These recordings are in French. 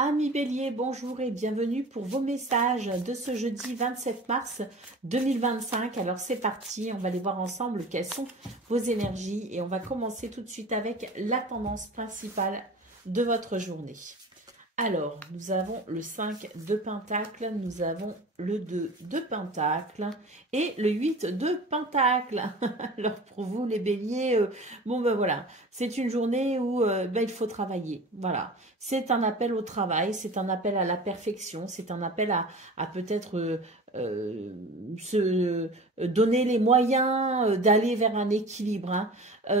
Amis Bélier, bonjour et bienvenue pour vos messages de ce jeudi 27 mars 2025. Alors c'est parti, on va aller voir ensemble quelles sont vos énergies et on va commencer tout de suite avec la tendance principale de votre journée. Alors, nous avons le 5 de Pentacle, nous avons le 2 de Pentacle et le 8 de Pentacle. Alors pour vous les béliers, bon ben voilà, c'est une journée où il faut travailler. Voilà, c'est un appel au travail, c'est un appel à la perfection, c'est un appel à peut-être se donner les moyens d'aller vers un équilibre. Hein.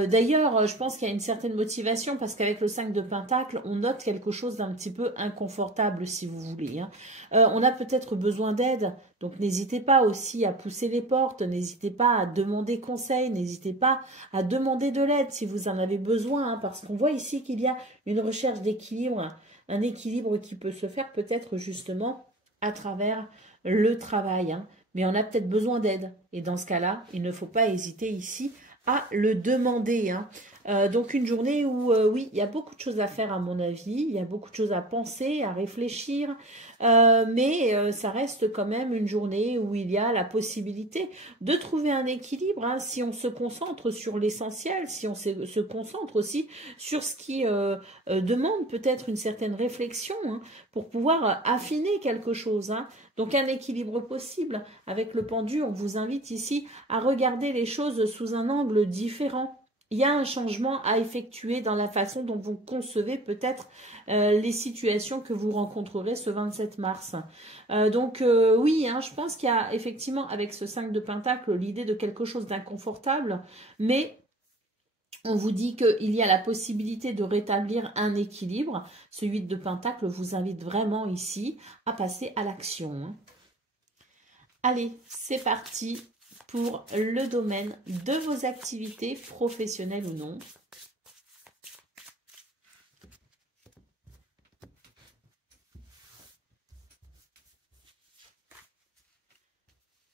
D'ailleurs, je pense qu'il y a une certaine motivation parce qu'avec le 5 de Pentacle, on note quelque chose d'un petit peu inconfortable si vous voulez. Hein. On a peut-être besoin d'aide, donc n'hésitez pas aussi à pousser les portes, n'hésitez pas à demander conseil, n'hésitez pas à demander de l'aide si vous en avez besoin, hein, parce qu'on voit ici qu'il y a une recherche d'équilibre, un équilibre qui peut se faire peut-être justement à travers le travail. Hein. Mais on a peut-être besoin d'aide, et dans ce cas-là, il ne faut pas hésiter ici à le demander. Hein. Donc une journée où, oui, il y a beaucoup de choses à faire à mon avis, il y a beaucoup de choses à penser, à réfléchir, mais ça reste quand même une journée où il y a la possibilité de trouver un équilibre, hein, si on se concentre sur l'essentiel, si on se concentre aussi sur ce qui demande peut-être une certaine réflexion, hein, pour pouvoir affiner quelque chose. Hein. Donc un équilibre possible. Avec le pendu, on vous invite ici à regarder les choses sous un angle différent. Il y a un changement à effectuer dans la façon dont vous concevez peut-être les situations que vous rencontrerez ce 27 mars. Oui, hein, je pense qu'il y a effectivement avec ce 5 de Pentacle l'idée de quelque chose d'inconfortable, mais on vous dit qu'il y a la possibilité de rétablir un équilibre. Ce 8 de Pentacle vous invite vraiment ici à passer à l'action. Hein. Allez, c'est parti pour le domaine de vos activités professionnelles ou non.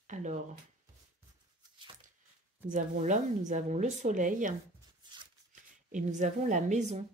Alors, nous avons l'homme, nous avons le soleil et nous avons la maison.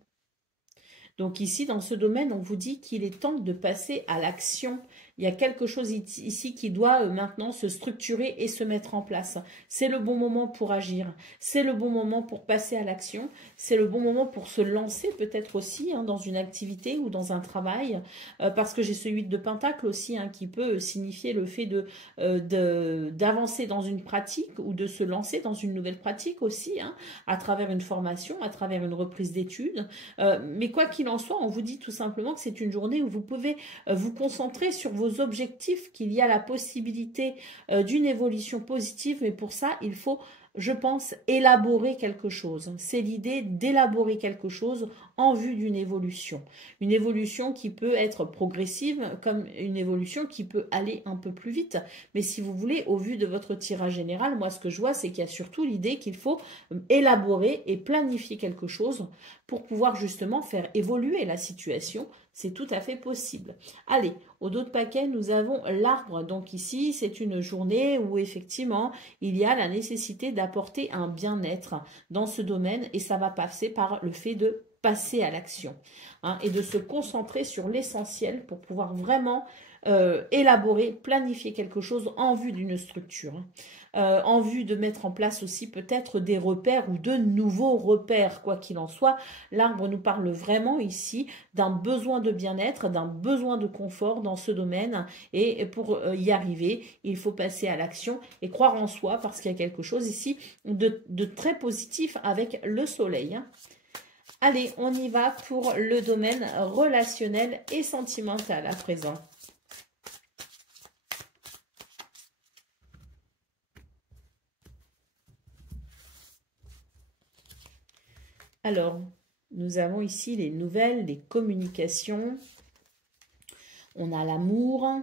Donc ici, dans ce domaine, on vous dit qu'il est temps de passer à l'action. Il y a quelque chose ici qui doit maintenant se structurer et se mettre en place. C'est le bon moment pour agir. C'est le bon moment pour passer à l'action. C'est le bon moment pour se lancer peut-être aussi, hein, dans une activité ou dans un travail. Parce que j'ai ce 8 de Pentacle aussi, hein, qui peut signifier le fait d'avancer dans une pratique ou de se lancer dans une nouvelle pratique aussi, hein, à travers une formation, à travers une reprise d'études. Mais quoi qu'il en soit, on vous dit tout simplement que c'est une journée où vous pouvez vous concentrer sur vos objectifs, qu'il y a la possibilité d'une évolution positive, mais pour ça, il faut, je pense, élaborer quelque chose. C'est l'idée d'élaborer quelque chose en vue d'une évolution. Une évolution qui peut être progressive, comme une évolution qui peut aller un peu plus vite. Mais si vous voulez, au vu de votre tirage général, moi, ce que je vois, c'est qu'il y a surtout l'idée qu'il faut élaborer et planifier quelque chose pour pouvoir justement faire évoluer la situation. C'est tout à fait possible. Allez, au dos de paquet, nous avons l'arbre. Donc ici, c'est une journée où effectivement, il y a la nécessité d'apporter un bien-être dans ce domaine et ça va passer par le fait de passer à l'action, hein, et de se concentrer sur l'essentiel pour pouvoir vraiment élaborer, planifier quelque chose en vue d'une structure, hein. En vue de mettre en place aussi peut-être des repères ou de nouveaux repères, quoi qu'il en soit. L'arbre nous parle vraiment ici d'un besoin de bien-être, d'un besoin de confort dans ce domaine et pour y arriver, il faut passer à l'action et croire en soi parce qu'il y a quelque chose ici de très positif avec le soleil, hein. Allez, on y va pour le domaine relationnel et sentimental à présent. Alors, nous avons ici les nouvelles, les communications. On a l'amour.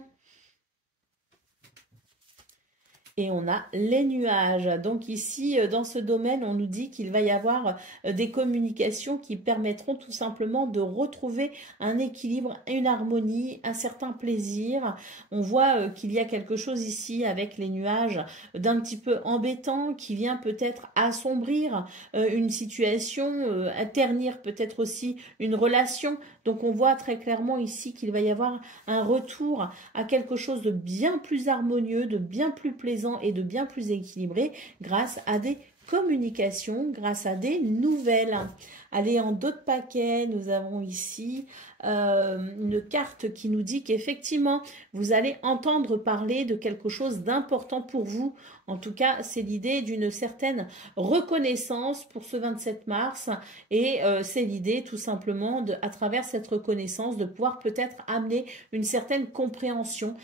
Et on a les nuages. Donc ici, dans ce domaine, on nous dit qu'il va y avoir des communications qui permettront tout simplement de retrouver un équilibre, une harmonie, un certain plaisir. On voit qu'il y a quelque chose ici avec les nuages d'un petit peu embêtant qui vient peut-être assombrir une situation, ternir peut-être aussi une relation. Donc on voit très clairement ici qu'il va y avoir un retour à quelque chose de bien plus harmonieux, de bien plus plaisant et de bien plus équilibré grâce à des communications, grâce à des nouvelles. Allez, en d'autres paquets, nous avons ici une carte qui nous dit qu'effectivement, vous allez entendre parler de quelque chose d'important pour vous. En tout cas, c'est l'idée d'une certaine reconnaissance pour ce 27 mars et c'est l'idée tout simplement, à travers cette reconnaissance, de pouvoir peut-être amener une certaine compréhension.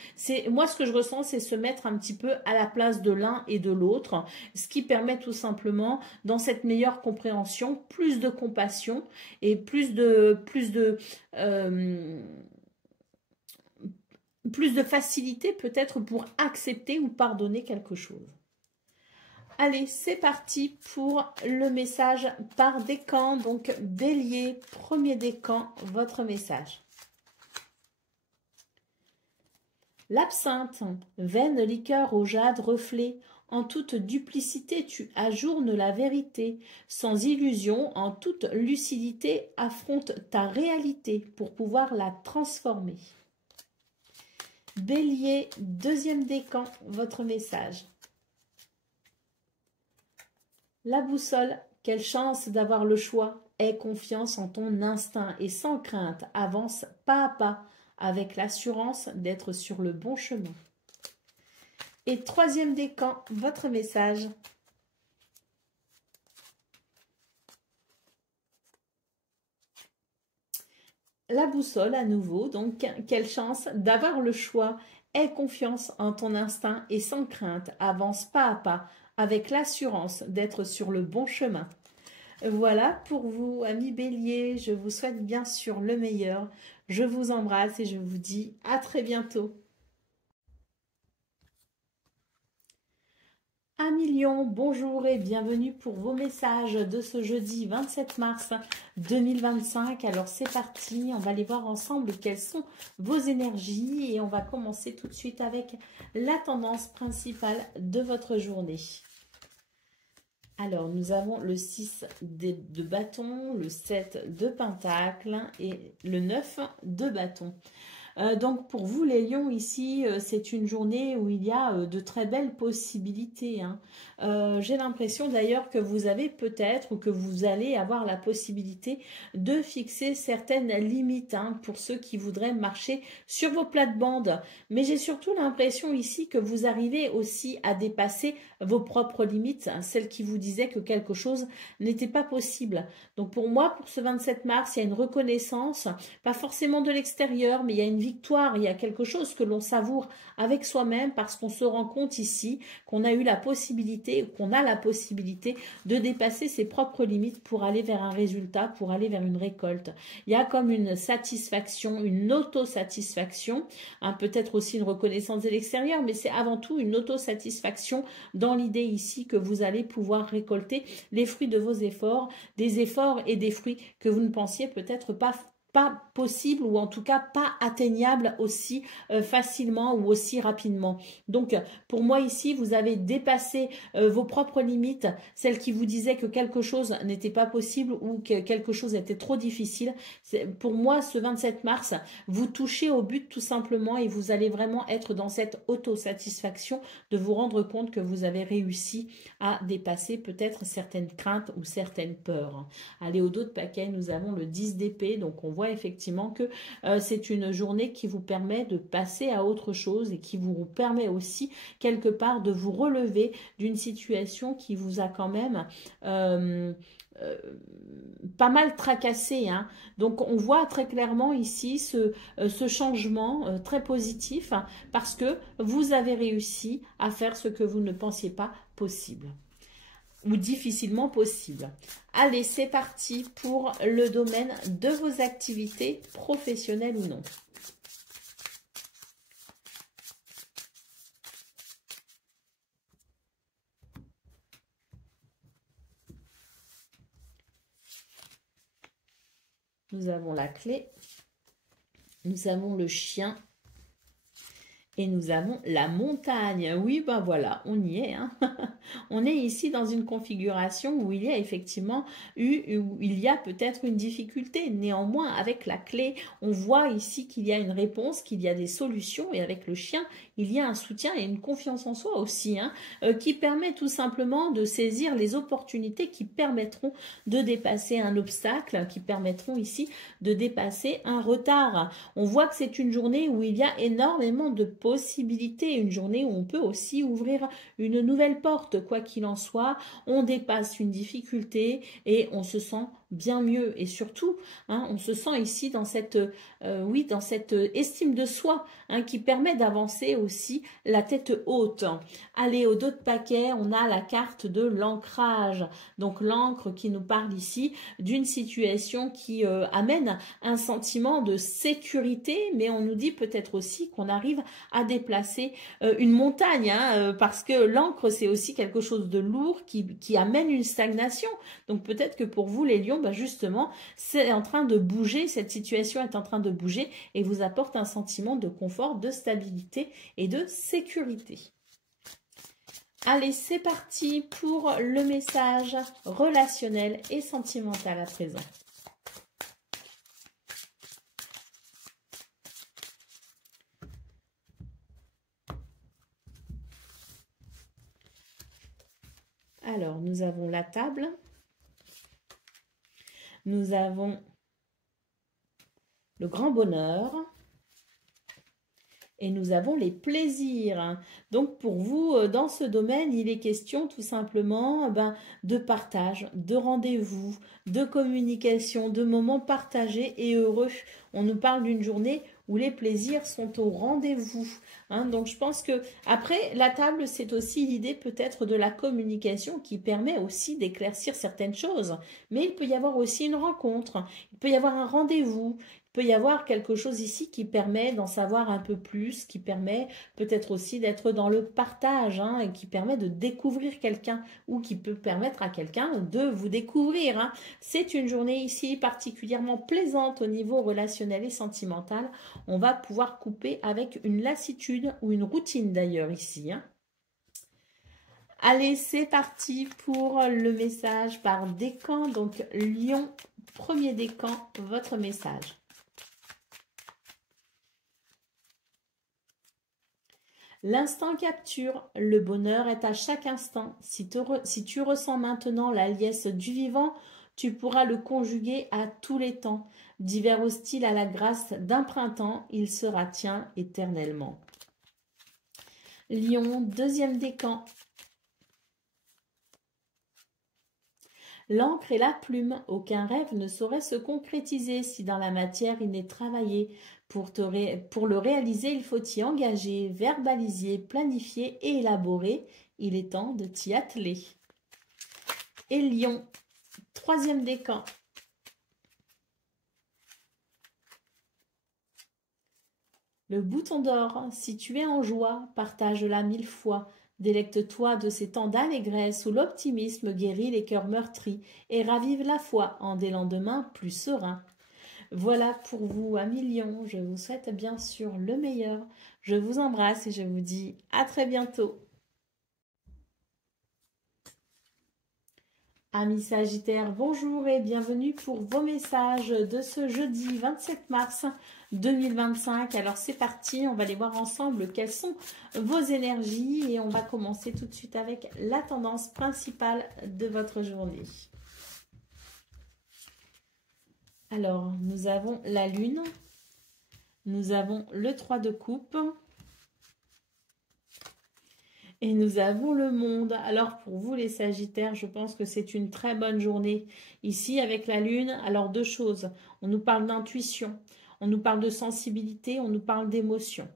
Moi, ce que je ressens, c'est se mettre un petit peu à la place de l'un et de l'autre, ce qui permet tout simplement, dans cette meilleure compréhension, plus de compassion et plus de facilité peut-être pour accepter ou pardonner quelque chose. Allez, c'est parti pour le message par décan. Donc, Bélier, premier décan, votre message. L'absinthe, vaine liqueur au jade reflet, en toute duplicité tu ajournes la vérité, sans illusion, en toute lucidité, affronte ta réalité pour pouvoir la transformer. Bélier, deuxième décan, votre message. La boussole, quelle chance d'avoir le choix, aie confiance en ton instinct et sans crainte, avance pas à pas, avec l'assurance d'être sur le bon chemin. Et troisième décan, votre message. La boussole à nouveau, donc quelle chance d'avoir le choix, aie confiance en ton instinct et sans crainte, avance pas à pas, avec l'assurance d'être sur le bon chemin. Voilà pour vous, amis Bélier, je vous souhaite bien sûr le meilleur. Je vous embrasse et je vous dis à très bientôt. Amis Lion, bonjour et bienvenue pour vos messages de ce jeudi 27 mars 2025. Alors c'est parti, on va aller voir ensemble quelles sont vos énergies et on va commencer tout de suite avec la tendance principale de votre journée. Alors, nous avons le 6 de bâton, le 7 de pentacle et le 9 de bâton. Donc pour vous les lions ici, c'est une journée où il y a de très belles possibilités. Hein. J'ai l'impression d'ailleurs que vous avez peut-être ou que vous allez avoir la possibilité de fixer certaines limites hein, pour ceux qui voudraient marcher sur vos plates-bandes. Mais j'ai surtout l'impression ici que vous arrivez aussi à dépasser vos propres limites, hein, celles qui vous disaient que quelque chose n'était pas possible. Donc pour moi, pour ce 27 mars, il y a une reconnaissance, pas forcément de l'extérieur, mais il y a une victoire, il y a quelque chose que l'on savoure avec soi-même parce qu'on se rend compte ici qu'on a eu la possibilité, qu'on a la possibilité de dépasser ses propres limites pour aller vers un résultat, pour aller vers une récolte. Il y a comme une satisfaction, une autosatisfaction, hein, peut-être aussi une reconnaissance de l'extérieur, mais c'est avant tout une autosatisfaction dans l'idée ici que vous allez pouvoir récolter les fruits de vos efforts, des efforts et des fruits que vous ne pensiez peut-être pas possible ou en tout cas pas atteignable aussi facilement ou aussi rapidement. Donc pour moi ici vous avez dépassé vos propres limites, celles qui vous disaient que quelque chose n'était pas possible ou que quelque chose était trop difficile. Pour moi ce 27 mars vous touchez au but tout simplement et vous allez vraiment être dans cette autosatisfaction de vous rendre compte que vous avez réussi à dépasser peut-être certaines craintes ou certaines peurs. Allez au dos de paquet, nous avons le 10 d'épée, donc on voit effectivement que c'est une journée qui vous permet de passer à autre chose et qui vous permet aussi quelque part de vous relever d'une situation qui vous a quand même pas mal tracassé. Hein. Donc on voit très clairement ici ce changement très positif hein, parce que vous avez réussi à faire ce que vous ne pensiez pas possible ou difficilement possible. Allez, c'est parti pour le domaine de vos activités professionnelles ou non. Nous avons la clé, nous avons le chien Et nous avons la montagne. Oui, ben voilà, on y est, hein. On est ici dans une configuration où il y a effectivement où il y a peut-être une difficulté. Néanmoins, avec la clé, on voit ici qu'il y a une réponse, qu'il y a des solutions. Et avec le chien, il y a un soutien et une confiance en soi aussi, hein, qui permet tout simplement de saisir les opportunités qui permettront de dépasser un obstacle, qui permettront ici de dépasser un retard. On voit que c'est une journée où il y a énormément de possibilités, une journée où on peut aussi ouvrir une nouvelle porte, quoi qu'il en soit, on dépasse une difficulté et on se sent bien mieux. Et surtout, hein, on se sent ici dans cette, oui, dans cette estime de soi, hein, qui permet d'avancer aussi la tête haute. Allez, au dos de paquet, on a la carte de l'ancrage. Donc l'encre qui nous parle ici d'une situation qui amène un sentiment de sécurité, mais on nous dit peut-être aussi qu'on arrive à déplacer une montagne, hein, parce que l'encre, c'est aussi quelque chose de lourd qui amène une stagnation. Donc peut-être que pour vous, les lions, bah justement, c'est en train de bouger, cette situation est en train de bouger et vous apporte un sentiment de confort, de stabilité et de sécurité. Allez, c'est parti pour le message relationnel et sentimental à présent. Alors, nous avons la table. Nous avons le grand bonheur. Et nous avons les plaisirs. Donc pour vous, dans ce domaine, il est question tout simplement de partage, de rendez-vous, de communication, de moments partagés et heureux. On nous parle d'une journée où les plaisirs sont au rendez-vous. Hein. Donc je pense que après la table, c'est aussi l'idée peut-être de la communication qui permet aussi d'éclaircir certaines choses. Mais il peut y avoir aussi une rencontre, il peut y avoir un rendez-vous. Il peut y avoir quelque chose ici qui permet d'en savoir un peu plus, qui permet peut-être aussi d'être dans le partage, hein, et qui permet de découvrir quelqu'un ou qui peut permettre à quelqu'un de vous découvrir. Hein. C'est une journée ici particulièrement plaisante au niveau relationnel et sentimental. On va pouvoir couper avec une lassitude ou une routine d'ailleurs ici. Hein. Allez, c'est parti pour le message par décan. Donc, Lion, premier décan, votre message. L'instant capture, le bonheur est à chaque instant. Si tu ressens maintenant la liesse du vivant, tu pourras le conjuguer à tous les temps. D'hiver hostile à la grâce d'un printemps, il sera tien éternellement. Lion, deuxième décan. L'encre et la plume, aucun rêve ne saurait se concrétiser si dans la matière il n'est travaillé. Pour le réaliser, il faut y engager, verbaliser, planifier et élaborer. Il est temps de t'y atteler. Et Lion, troisième décan. Le bouton d'or, si tu es en joie, partage-la 1000 fois. Délecte-toi de ces temps d'allégresse où l'optimisme guérit les cœurs meurtris et ravive la foi en des lendemains plus sereins. Voilà pour vous, amis Lions. Je vous souhaite bien sûr le meilleur. Je vous embrasse et je vous dis à très bientôt. Amis Sagittaires, bonjour et bienvenue pour vos messages de ce jeudi 27 mars 2025. Alors c'est parti, on va aller voir ensemble quelles sont vos énergies et on va commencer tout de suite avec la tendance principale de votre journée. Alors, nous avons la Lune, nous avons le 3 de coupe et nous avons le monde. Alors, pour vous les Sagittaires, je pense que c'est une très bonne journée. Ici, avec la Lune, alors deux choses. On nous parle d'intuition, on nous parle de sensibilité, on nous parle d'émotion.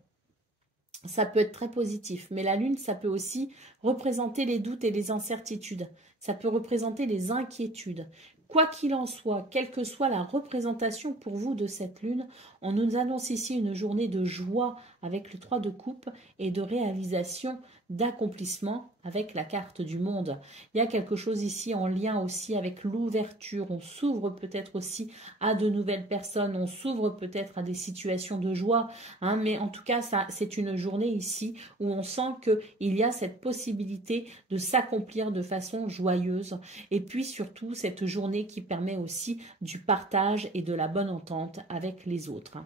Ça peut être très positif, mais la Lune, ça peut aussi représenter les doutes et les incertitudes. Ça peut représenter les inquiétudes. Quoi qu'il en soit, quelle que soit la représentation pour vous de cette lune, On nous annonce ici une journée de joie avec le 3 de coupe et de réalisation, d'accomplissement avec la carte du monde. Il y a quelque chose ici en lien aussi avec l'ouverture. On s'ouvre peut-être aussi à de nouvelles personnes, on s'ouvre peut-être à des situations de joie, hein, mais en tout cas, c'est une journée ici où on sent qu'il y a cette possibilité de s'accomplir de façon joyeuse. Et puis surtout, cette journée qui permet aussi du partage et de la bonne entente avec les autres.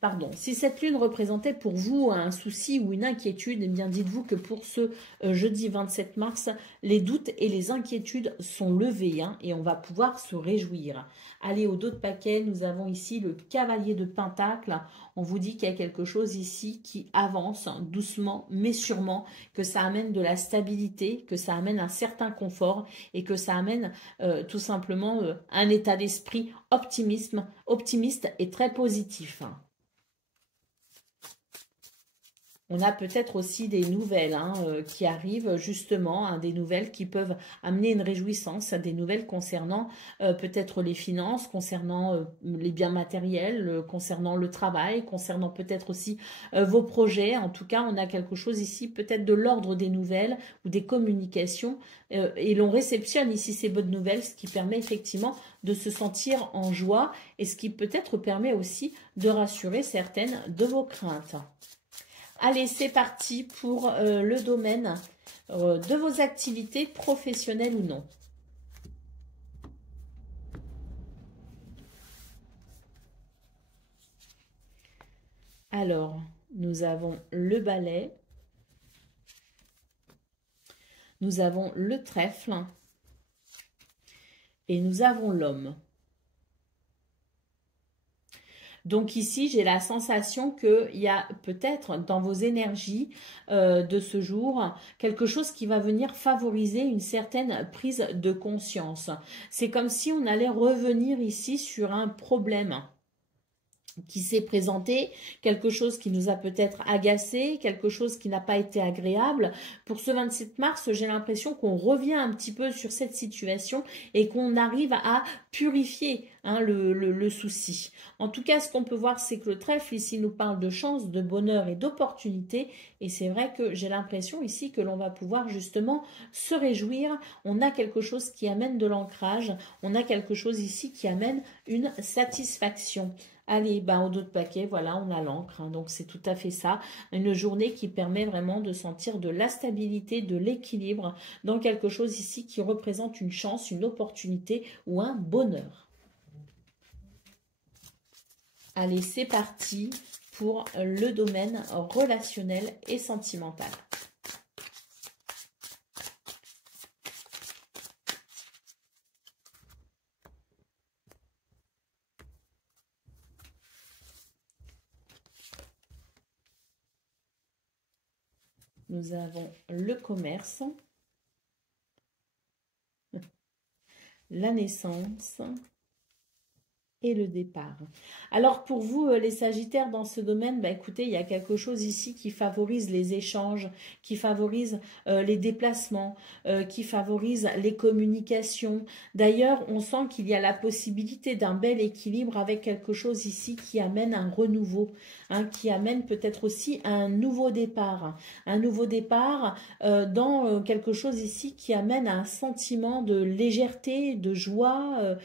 Pardon. Si cette lune représentait pour vous un souci ou une inquiétude, eh bien dites-vous que pour ce jeudi 27 mars, les doutes et les inquiétudes sont levés, hein, et on va pouvoir se réjouir. Allez, au dos de paquet, nous avons ici le cavalier de Pentacle. On vous dit qu'il y a quelque chose ici qui avance doucement mais sûrement, que ça amène de la stabilité, que ça amène un certain confort et que ça amène tout simplement un état d'esprit optimiste et très positif. On a peut-être aussi des nouvelles qui arrivent justement, hein, des nouvelles qui peuvent amener une réjouissance, des nouvelles concernant peut-être les finances, concernant les biens matériels, concernant le travail, concernant peut-être aussi vos projets. En tout cas, on a quelque chose ici peut-être de l'ordre des nouvelles ou des communications et l'on réceptionne ici ces bonnes nouvelles, ce qui permet effectivement de se sentir en joie et ce qui peut-être permet aussi de rassurer certaines de vos craintes. Allez, c'est parti pour le domaine de vos activités professionnelles ou non. Alors, nous avons le balai, nous avons le trèfle et nous avons l'homme. Donc ici, j'ai la sensation qu'il y a peut-être dans vos énergies de ce jour quelque chose qui va venir favoriser une certaine prise de conscience. C'est comme si on allait revenir ici sur un problème qui s'est présenté, quelque chose qui nous a peut-être agacé, quelque chose qui n'a pas été agréable. Pour ce 27 mars, j'ai l'impression qu'on revient un petit peu sur cette situation et qu'on arrive à purifier le souci. En tout cas, ce qu'on peut voir, c'est que le trèfle ici nous parle de chance, de bonheur et d'opportunité. Et c'est vrai que j'ai l'impression ici que l'on va pouvoir justement se réjouir. On a quelque chose qui amène de l'ancrage, on a quelque chose ici qui amène une satisfaction. Allez, au dos de paquet, voilà, on a l'encre, hein, donc c'est tout à fait ça. Une journée qui permet vraiment de sentir de la stabilité, de l'équilibre dans quelque chose ici qui représente une chance, une opportunité ou un bonheur. Allez, c'est parti pour le domaine relationnel et sentimental. Nous avons le commerce, la naissance et le départ. Alors pour vous les Sagittaires dans ce domaine, écoutez, il y a quelque chose ici qui favorise les échanges, qui favorise les déplacements, qui favorise les communications. D'ailleurs, on sent qu'il y a la possibilité d'un bel équilibre avec quelque chose ici qui amène un renouveau, hein, qui amène peut-être aussi un nouveau départ. Un nouveau départ dans quelque chose ici qui amène un sentiment de légèreté, de joie,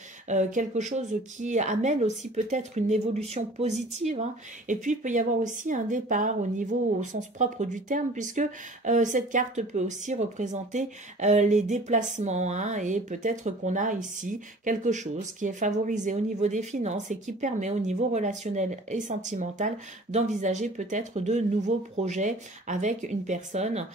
quelque chose qui amène aussi peut-être une évolution positive, hein. Et puis il peut y avoir aussi un départ au sens propre du terme, puisque cette carte peut aussi représenter les déplacements, hein, et peut-être qu'on a ici quelque chose qui est favorisé au niveau des finances et qui permet au niveau relationnel et sentimental d'envisager peut-être de nouveaux projets avec une personne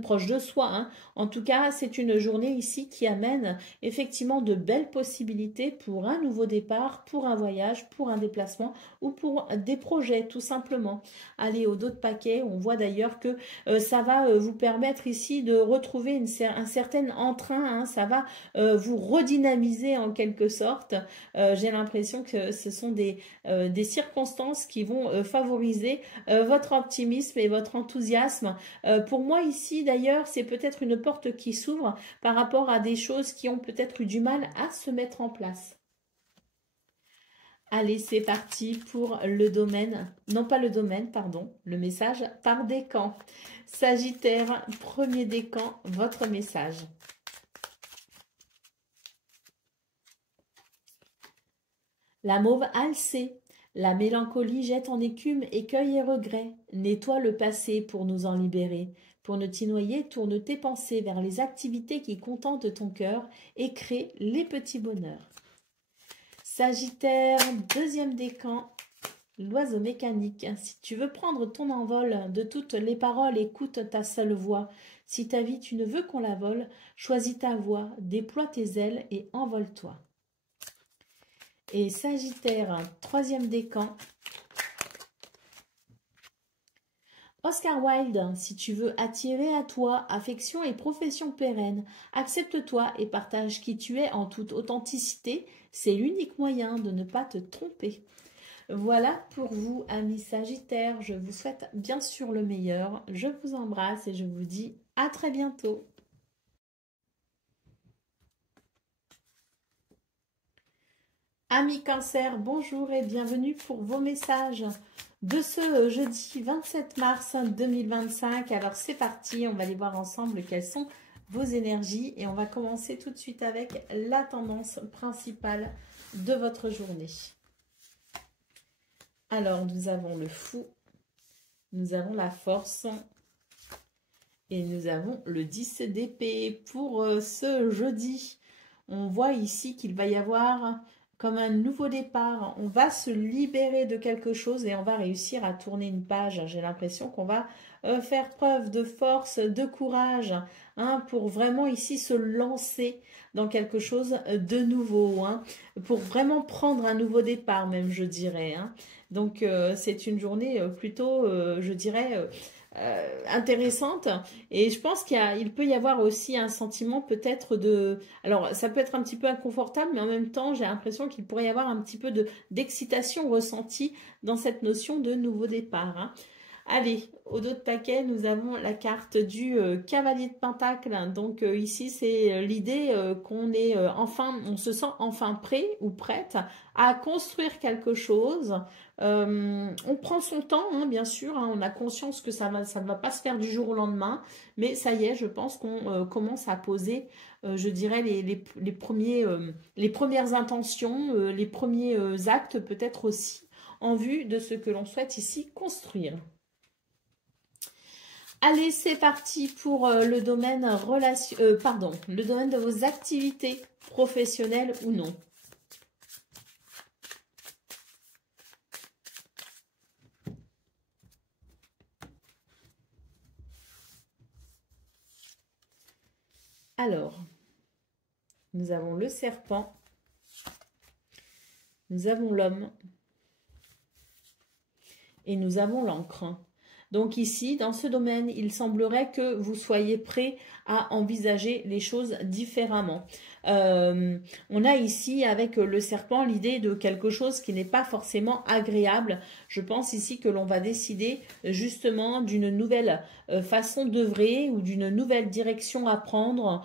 proche de soi, hein. En tout cas, c'est une journée ici qui amène effectivement de belles possibilités pour un nouveau départ, pour un voyage, pour un déplacement ou pour des projets tout simplement. Allez, au dos de paquet, on voit d'ailleurs que ça va vous permettre ici de retrouver un certain entrain, hein. Ça va vous redynamiser en quelque sorte. J'ai l'impression que ce sont des circonstances qui vont favoriser votre optimisme et votre enthousiasme. Pour moi, moi ici, d'ailleurs, c'est peut-être une porte qui s'ouvre par rapport à des choses qui ont peut-être eu du mal à se mettre en place. Allez, c'est parti pour le domaine, non pas le domaine, pardon, le message par décan. Sagittaire, premier décan, votre message. La mauve alcée, la mélancolie jette en écume écueil et regret. Nettoie le passé pour nous en libérer. Pour ne t'y noyer, tourne tes pensées vers les activités qui contentent ton cœur et crée les petits bonheurs. Sagittaire, deuxième décan, l'oiseau mécanique. Si tu veux prendre ton envol de toutes les paroles, écoute ta seule voix. Si ta vie tu ne veux qu'on la vole, choisis ta voix, déploie tes ailes et envole-toi. Et Sagittaire, troisième décan. Oscar Wilde, si tu veux attirer à toi affection et profession pérenne, accepte-toi et partage qui tu es en toute authenticité. C'est l'unique moyen de ne pas te tromper. Voilà pour vous, amis Sagittaires. Je vous souhaite bien sûr le meilleur. Je vous embrasse et je vous dis à très bientôt. Amis Cancer, bonjour et bienvenue pour vos messages de ce jeudi 27 mars 2025. Alors c'est parti, on va aller voir ensemble quelles sont vos énergies et on va commencer tout de suite avec la tendance principale de votre journée. Alors nous avons le fou, nous avons la force et nous avons le 10 d'épée pour ce jeudi. On voit ici qu'il va y avoir comme un nouveau départ. On va se libérer de quelque chose et on va réussir à tourner une page. J'ai l'impression qu'on va faire preuve de force, de courage, hein, pour vraiment ici se lancer dans quelque chose de nouveau, hein, pour vraiment prendre un nouveau départ même, je dirais. Hein. Donc c'est une journée plutôt, je dirais, intéressante et je pense qu'il peut y avoir aussi un sentiment peut-être de, alors ça peut être un petit peu inconfortable mais en même temps j'ai l'impression qu'il pourrait y avoir un petit peu d'excitation ressentie dans cette notion de nouveau départ, hein. Allez, au dos de paquet, nous avons la carte du cavalier de Pentacle. Donc ici, c'est l'idée qu'on est enfin, on se sent enfin prêt ou prête à construire quelque chose. On prend son temps, hein, bien sûr. Hein, on a conscience que ça ne va pas se faire du jour au lendemain. Mais ça y est, je pense qu'on commence à poser, je dirais, les premières intentions, les premiers actes peut-être aussi en vue de ce que l'on souhaite ici construire. Allez, c'est parti pour le domaine le domaine de vos activités professionnelles ou non. Alors, nous avons le serpent, nous avons l'homme et nous avons l'encre. Donc ici, dans ce domaine, il semblerait que vous soyez prêt à envisager les choses différemment. On a ici, avec le serpent, l'idée de quelque chose qui n'est pas forcément agréable. Je pense ici que l'on va décider justement d'une nouvelle façon d'œuvrer ou d'une nouvelle direction à prendre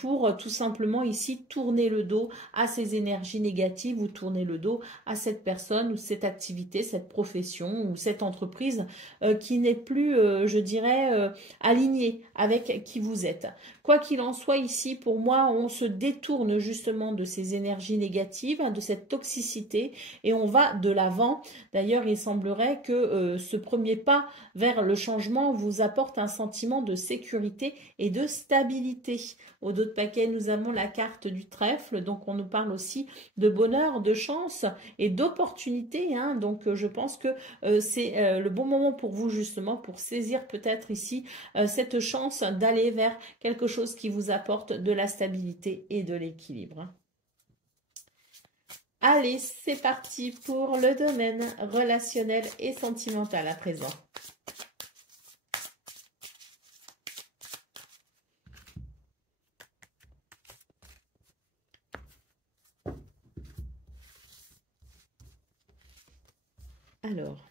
pour tout simplement ici tourner le dos à ces énergies négatives ou tourner le dos à cette personne ou cette activité, cette profession ou cette entreprise qui n'est plus, je dirais, alignée avec qui vous êtes. Quoi qu'il en soit ici, pour moi, on se détourne justement de ces énergies négatives, de cette toxicité et on va de l'avant. D'ailleurs, il semblerait que ce premier pas vers le changement vous apporte un sentiment de sécurité et de stabilité. Au dos de paquet, nous avons la carte du trèfle, donc on nous parle aussi de bonheur, de chance et d'opportunité. Hein. Donc je pense que c'est le bon moment pour vous justement pour saisir peut-être ici cette chance d'aller vers quelque chose qui vous apporte de la stabilité et de l'équilibre. Allez, c'est parti pour le domaine relationnel et sentimental à présent. Alors,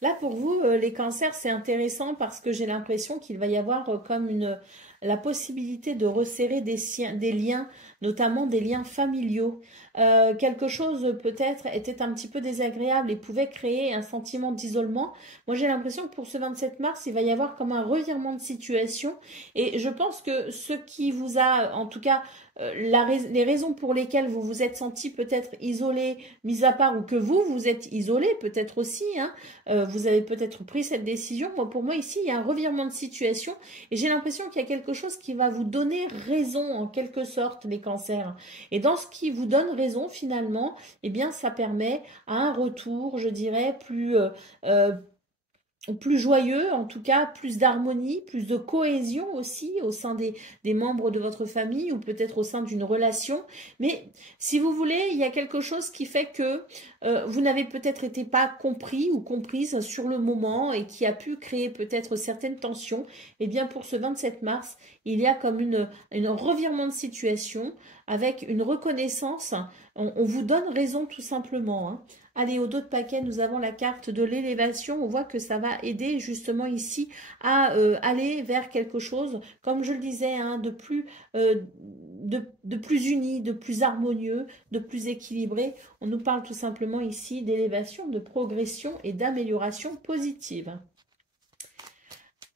Là, pour vous, les cancers, c'est intéressant parce que j'ai l'impression qu'il va y avoir comme la possibilité de resserrer des liens, notamment des liens familiaux. Quelque chose peut-être était un petit peu désagréable et pouvait créer un sentiment d'isolement. Moi, j'ai l'impression que pour ce 27 mars, il va y avoir comme un revirement de situation. Et je pense que ce qui vous a, en tout cas, les raisons pour lesquelles vous vous êtes senti peut-être isolé, mis à part, ou que vous êtes isolé peut-être aussi, hein, vous avez peut-être pris cette décision. Moi, pour moi, ici, il y a un revirement de situation et j'ai l'impression qu'il y a quelque chose qui va vous donner raison, en quelque sorte, les cancers. Et dans ce qui vous donne raison, finalement, eh bien, ça permet à un retour, je dirais, euh, plus joyeux, en tout cas plus d'harmonie, plus de cohésion aussi au sein des membres de votre famille ou peut-être au sein d'une relation. Mais si vous voulez, il y a quelque chose qui fait que vous n'avez peut-être été pas compris ou comprise sur le moment et qui a pu créer peut-être certaines tensions. Eh bien pour ce 27 mars, il y a comme une revirement de situation avec une reconnaissance. On vous donne raison tout simplement, hein. Allez, au dos de paquet, nous avons la carte de l'élévation. On voit que ça va aider justement ici à aller vers quelque chose, comme je le disais, hein, de plus uni, de plus harmonieux, de plus équilibré. On nous parle tout simplement ici d'élévation, de progression et d'amélioration positive.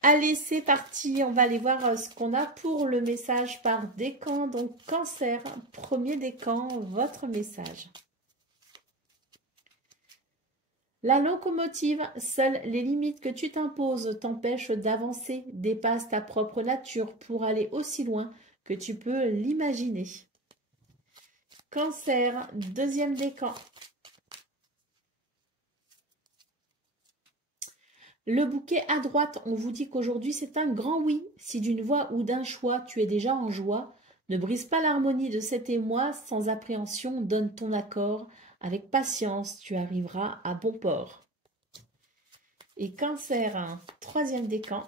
Allez, c'est parti. On va aller voir ce qu'on a pour le message par décan. Donc, cancer, premier décan, votre message. La locomotive, seules les limites que tu t'imposes t'empêchent d'avancer, dépasse ta propre nature pour aller aussi loin que tu peux l'imaginer. Cancer, deuxième décan. Le bouquet à droite, on vous dit qu'aujourd'hui c'est un grand oui. Si d'une voix ou d'un choix tu es déjà en joie, ne brise pas l'harmonie de cet émoi, sans appréhension, donne ton accord. Avec patience, tu arriveras à bon port. Et cancer, un troisième décan.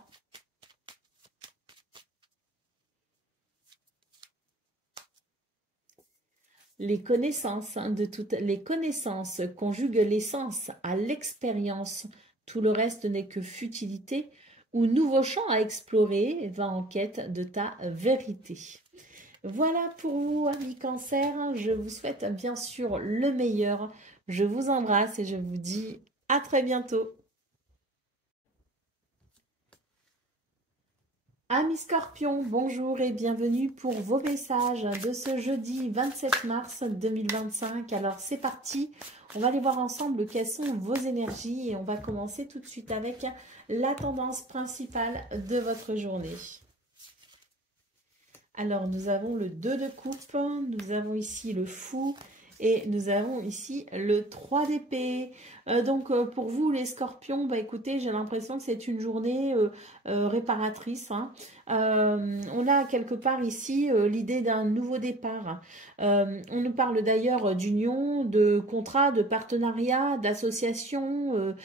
Les connaissances, de toutes les connaissances conjuguent l'essence à l'expérience. Tout le reste n'est que futilité ou nouveau champ à explorer. Va en quête de ta vérité. Voilà pour vous, amis Cancer. Je vous souhaite bien sûr le meilleur. Je vous embrasse et je vous dis à très bientôt. Amis Scorpions, bonjour et bienvenue pour vos messages de ce jeudi 27 mars 2025. Alors c'est parti, on va aller voir ensemble quelles sont vos énergies et on va commencer tout de suite avec la tendance principale de votre journée. Alors nous avons le 2 de coupe, nous avons ici le fou et nous avons ici le 3 d'épée. Donc pour vous les scorpions, bah écoutez, j'ai l'impression que c'est une journée réparatrice, hein. On a quelque part ici l'idée d'un nouveau départ. On nous parle d'ailleurs d'union, de contrat, de partenariat, d'association,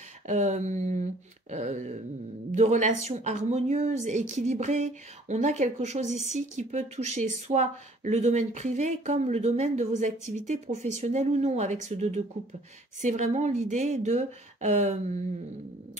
de relations harmonieuses, équilibrées. On a quelque chose ici qui peut toucher soit le domaine privé comme le domaine de vos activités professionnelles ou non avec ce 2 de coupe. C'est vraiment l'idée de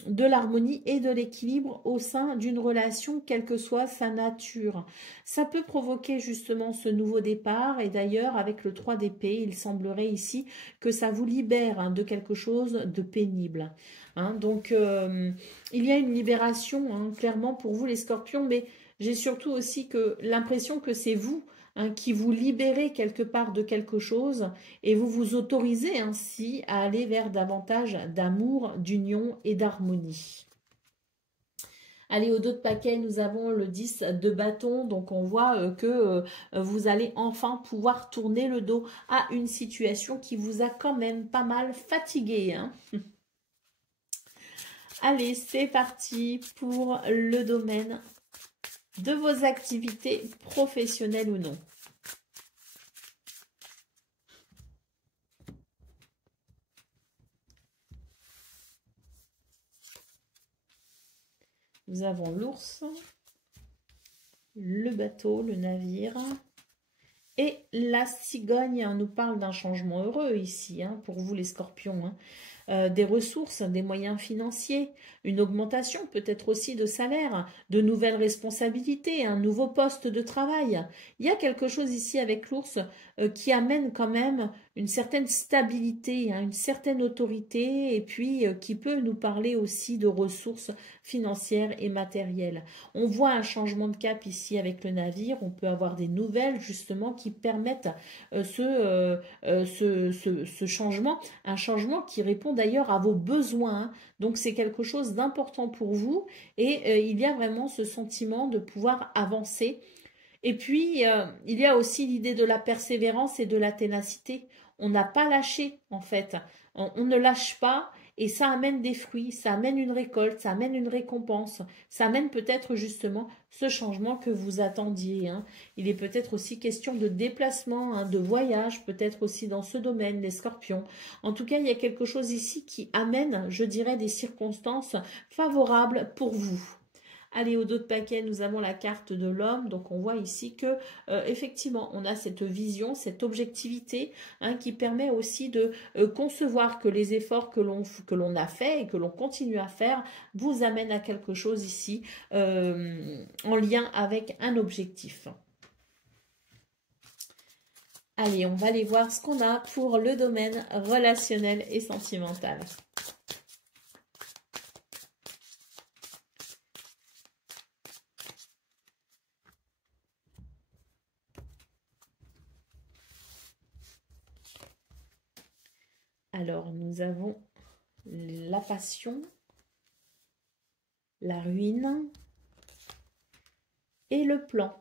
l'harmonie et de l'équilibre au sein d'une relation, quelle que soit sa nature. Ça peut provoquer justement ce nouveau départ et d'ailleurs avec le 3 d'épée, il semblerait ici que ça vous libère, hein, de quelque chose de pénible. Hein, donc il y a une libération, hein, clairement pour vous les scorpions, mais j'ai surtout aussi l'impression que c'est vous, hein, qui vous libérez quelque part de quelque chose et vous vous autorisez ainsi à aller vers davantage d'amour, d'union et d'harmonie. Allez, au dos de paquet, nous avons le 10 de bâton. Donc, on voit que vous allez enfin pouvoir tourner le dos à une situation qui vous a quand même pas mal fatigué, hein. Allez, c'est parti pour le domaine de vos activités professionnelles ou non. Nous avons l'ours, le bateau, le navire et la cigogne. On nous parle d'un changement heureux ici, hein, pour vous les scorpions, hein. des ressources, des moyens financiers, une augmentation peut-être aussi de salaire, de nouvelles responsabilités, un nouveau poste de travail. Il y a quelque chose ici avec l'ours qui amène quand même une certaine stabilité, hein, une certaine autorité et puis qui peut nous parler aussi de ressources financières et matérielles. On voit un changement de cap ici avec le navire, on peut avoir des nouvelles justement qui permettent ce changement, un changement qui répond d'ailleurs à vos besoins. Hein. Donc c'est quelque chose d'important pour vous et il y a vraiment ce sentiment de pouvoir avancer. Et puis, il y a aussi l'idée de la persévérance et de la ténacité. On n'a pas lâché, en fait. On ne lâche pas et ça amène des fruits, ça amène une récolte, ça amène une récompense, ça amène peut-être justement ce changement que vous attendiez. Hein. Il est peut-être aussi question de déplacement, hein, de voyage, peut-être aussi dans ce domaine, les scorpions. En tout cas, il y a quelque chose ici qui amène, je dirais, des circonstances favorables pour vous. Allez, au dos de paquet, nous avons la carte de l'homme. Donc, on voit ici que, effectivement, on a cette vision, cette objectivité hein, qui permet aussi de concevoir que les efforts que l'on a fait et que l'on continue à faire vous amènent à quelque chose ici en lien avec un objectif. Allez, on va aller voir ce qu'on a pour le domaine relationnel et sentimental. Alors, nous avons la passion, la ruine et le plan.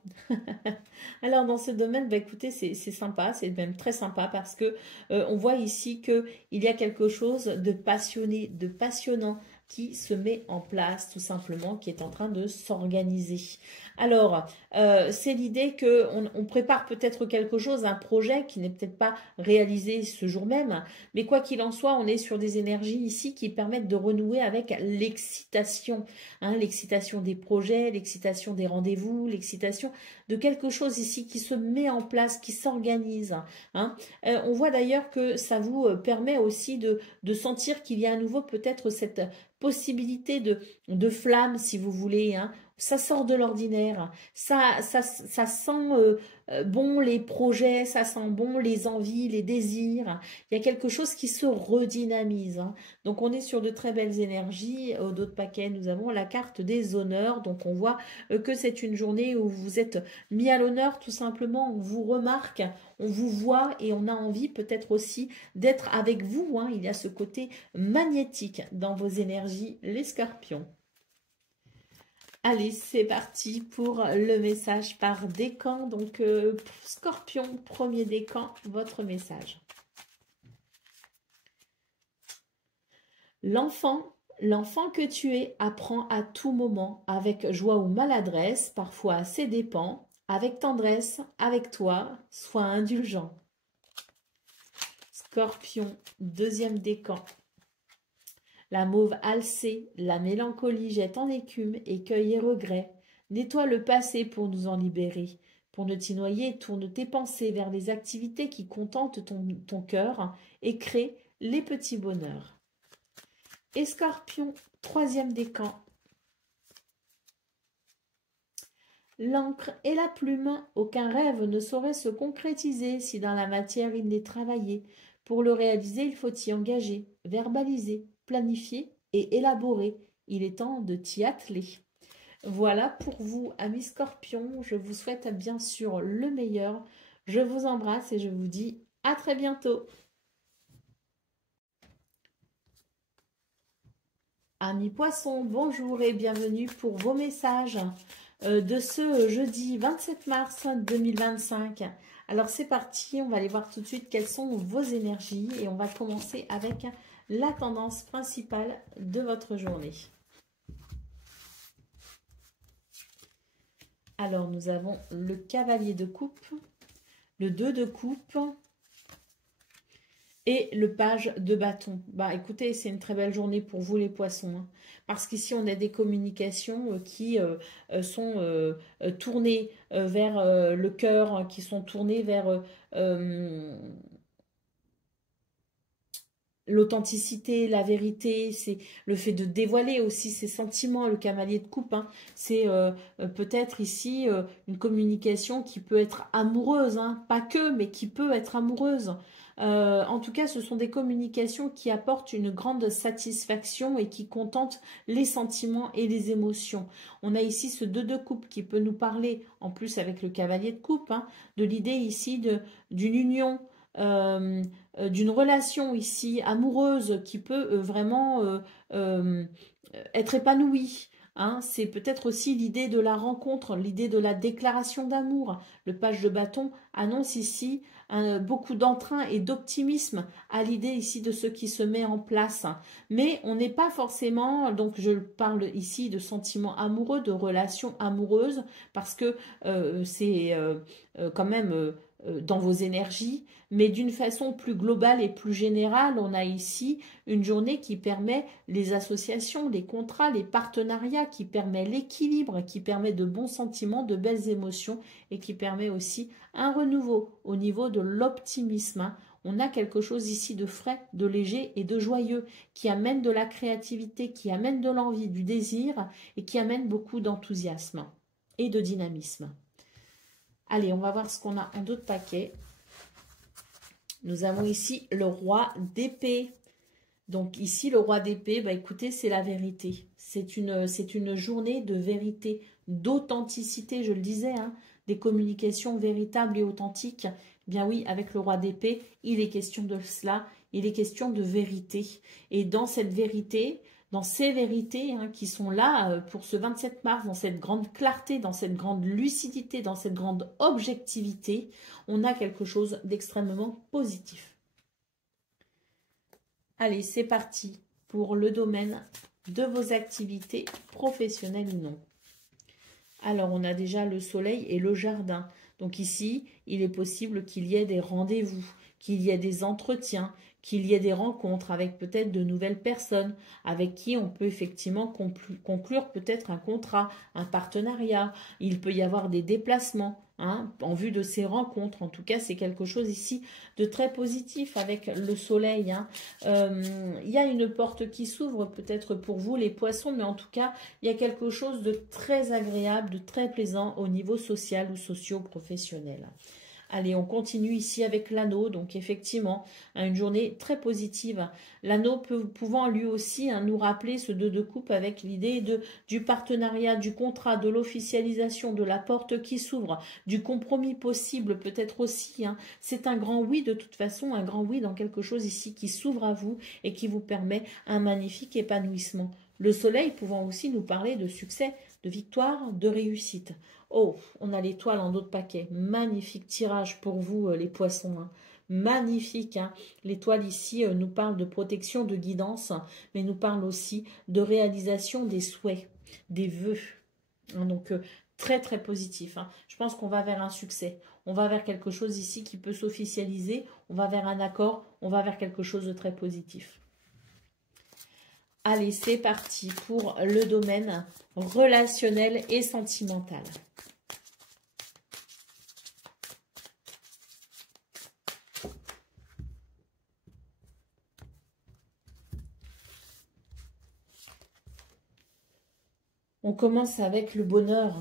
Alors, dans ce domaine, bah, écoutez, c'est sympa, c'est même très sympa parce que on voit ici qu'il y a quelque chose de passionné, de passionnant qui se met en place tout simplement, qui est en train de s'organiser. Alors, c'est l'idée qu'on prépare peut-être quelque chose, un projet qui n'est peut-être pas réalisé ce jour même, mais quoi qu'il en soit, on est sur des énergies ici qui permettent de renouer avec l'excitation, hein, l'excitation des projets, l'excitation des rendez-vous, l'excitation de quelque chose ici qui se met en place, qui s'organise. Hein. On voit d'ailleurs que ça vous permet aussi de sentir qu'il y a à nouveau peut-être cette possibilité de flamme, si vous voulez. Hein. Ça sort de l'ordinaire. Ça sent bon les projets, ça sent bon les envies, les désirs. Il y a quelque chose qui se redynamise. Hein. Donc, on est sur de très belles énergies. Au dos de paquet, nous avons la carte des honneurs. Donc, on voit que c'est une journée où vous êtes mis à l'honneur, tout simplement. On vous remarque, on vous voit et on a envie peut-être aussi d'être avec vous. Hein. Il y a ce côté magnétique dans vos énergies, les scorpions. Allez, c'est parti pour le message par décan. Donc, scorpion, premier décan, votre message. L'enfant que tu es apprend à tout moment, avec joie ou maladresse, parfois à ses dépens, avec tendresse, avec toi, sois indulgent. Scorpion, deuxième décan. La mauve alcée, la mélancolie jette en écume, écueil et regret. Nettoie le passé pour nous en libérer. Pour ne t'y noyer, tourne tes pensées vers les activités qui contentent ton cœur et créent les petits bonheurs. Et Scorpion, troisième décan. L'encre et la plume, aucun rêve ne saurait se concrétiser si dans la matière il n'est travaillé. Pour le réaliser, il faut y engager, verbaliser, planifier et élaborer. Il est temps de t'y atteler. Voilà pour vous, amis Scorpions. Je vous souhaite bien sûr le meilleur. Je vous embrasse et je vous dis à très bientôt. Amis Poissons, bonjour et bienvenue pour vos messages de ce jeudi 27 mars 2025. Alors c'est parti, on va aller voir tout de suite quelles sont vos énergies et on va commencer avec la tendance principale de votre journée. Alors nous avons le cavalier de coupe, le 2 de coupe et le page de bâton. Bah écoutez, c'est une très belle journée pour vous les poissons. Hein, parce qu'ici, on a des communications qui sont tournées vers le cœur, hein, qui sont tournées vers l'authenticité, la vérité, c'est le fait de dévoiler aussi ses sentiments, le cavalier de coupe, hein. C'est peut-être ici une communication qui peut être amoureuse, hein. Pas que, mais qui peut être amoureuse. En tout cas, ce sont des communications qui apportent une grande satisfaction et qui contentent les sentiments et les émotions. On a ici ce 2 de coupe qui peut nous parler, en plus avec le cavalier de coupe, hein, de l'idée ici d'une union, d'une relation ici amoureuse qui peut vraiment être épanouie. Hein. C'est peut-être aussi l'idée de la rencontre, l'idée de la déclaration d'amour. Le page de bâton annonce ici beaucoup d'entrain et d'optimisme à l'idée ici de ce qui se met en place. Mais on n'est pas forcément, donc je parle ici de sentiments amoureux, de relations amoureuses, parce que c'est quand même dans vos énergies, mais d'une façon plus globale et plus générale, on a ici une journée qui permet les associations, les contrats, les partenariats, qui permet l'équilibre, qui permet de bons sentiments, de belles émotions et qui permet aussi un renouveau au niveau de l'optimisme. On a quelque chose ici de frais, de léger et de joyeux qui amène de la créativité, qui amène de l'envie, du désir et qui amène beaucoup d'enthousiasme et de dynamisme. Allez, on va voir ce qu'on a en d'autres paquets. Nous avons ici le roi d'épée. Donc ici, le roi d'épée, bah, écoutez, c'est la vérité. C'est une journée de vérité, d'authenticité, je le disais, hein, des communications véritables et authentiques. Eh bien oui, avec le roi d'épée, il est question de cela, il est question de vérité. Et dans cette vérité, dans ces vérités hein, qui sont là pour ce 27 mars, dans cette grande clarté, dans cette grande lucidité, dans cette grande objectivité, on a quelque chose d'extrêmement positif. Allez, c'est parti pour le domaine de vos activités professionnelles ou non. Alors, on a déjà le soleil et le jardin. Donc ici, il est possible qu'il y ait des rendez-vous, qu'il y ait des entretiens, qu'il y ait des rencontres avec peut-être de nouvelles personnes avec qui on peut effectivement conclure peut-être un contrat, un partenariat. Il peut y avoir des déplacements hein, en vue de ces rencontres. En tout cas, c'est quelque chose ici de très positif avec le soleil. Hein. Il y a une porte qui s'ouvre peut-être pour vous les poissons, mais en tout cas, il y a quelque chose de très agréable, de très plaisant au niveau social ou socio-professionnel. Allez, on continue ici avec l'anneau, donc effectivement, une journée très positive. L'anneau pouvant lui aussi nous rappeler ce 2 de coupe avec l'idée du partenariat, du contrat, de l'officialisation, de la porte qui s'ouvre, du compromis possible peut-être aussi. Hein. C'est un grand oui de toute façon, un grand oui dans quelque chose ici qui s'ouvre à vous et qui vous permet un magnifique épanouissement. Le soleil pouvant aussi nous parler de succès, de victoire, de réussite. Oh, on a l'étoile en d'autres paquets. Magnifique tirage pour vous, les poissons. Hein. Magnifique. Hein. L'étoile ici nous parle de protection, de guidance, mais nous parle aussi de réalisation des souhaits, des vœux. Hein, donc, très, très positif. Hein. Je pense qu'on va vers un succès. On va vers quelque chose ici qui peut s'officialiser. On va vers un accord. On va vers quelque chose de très positif. Allez, c'est parti pour le domaine relationnel et sentimental. On commence avec le bonheur.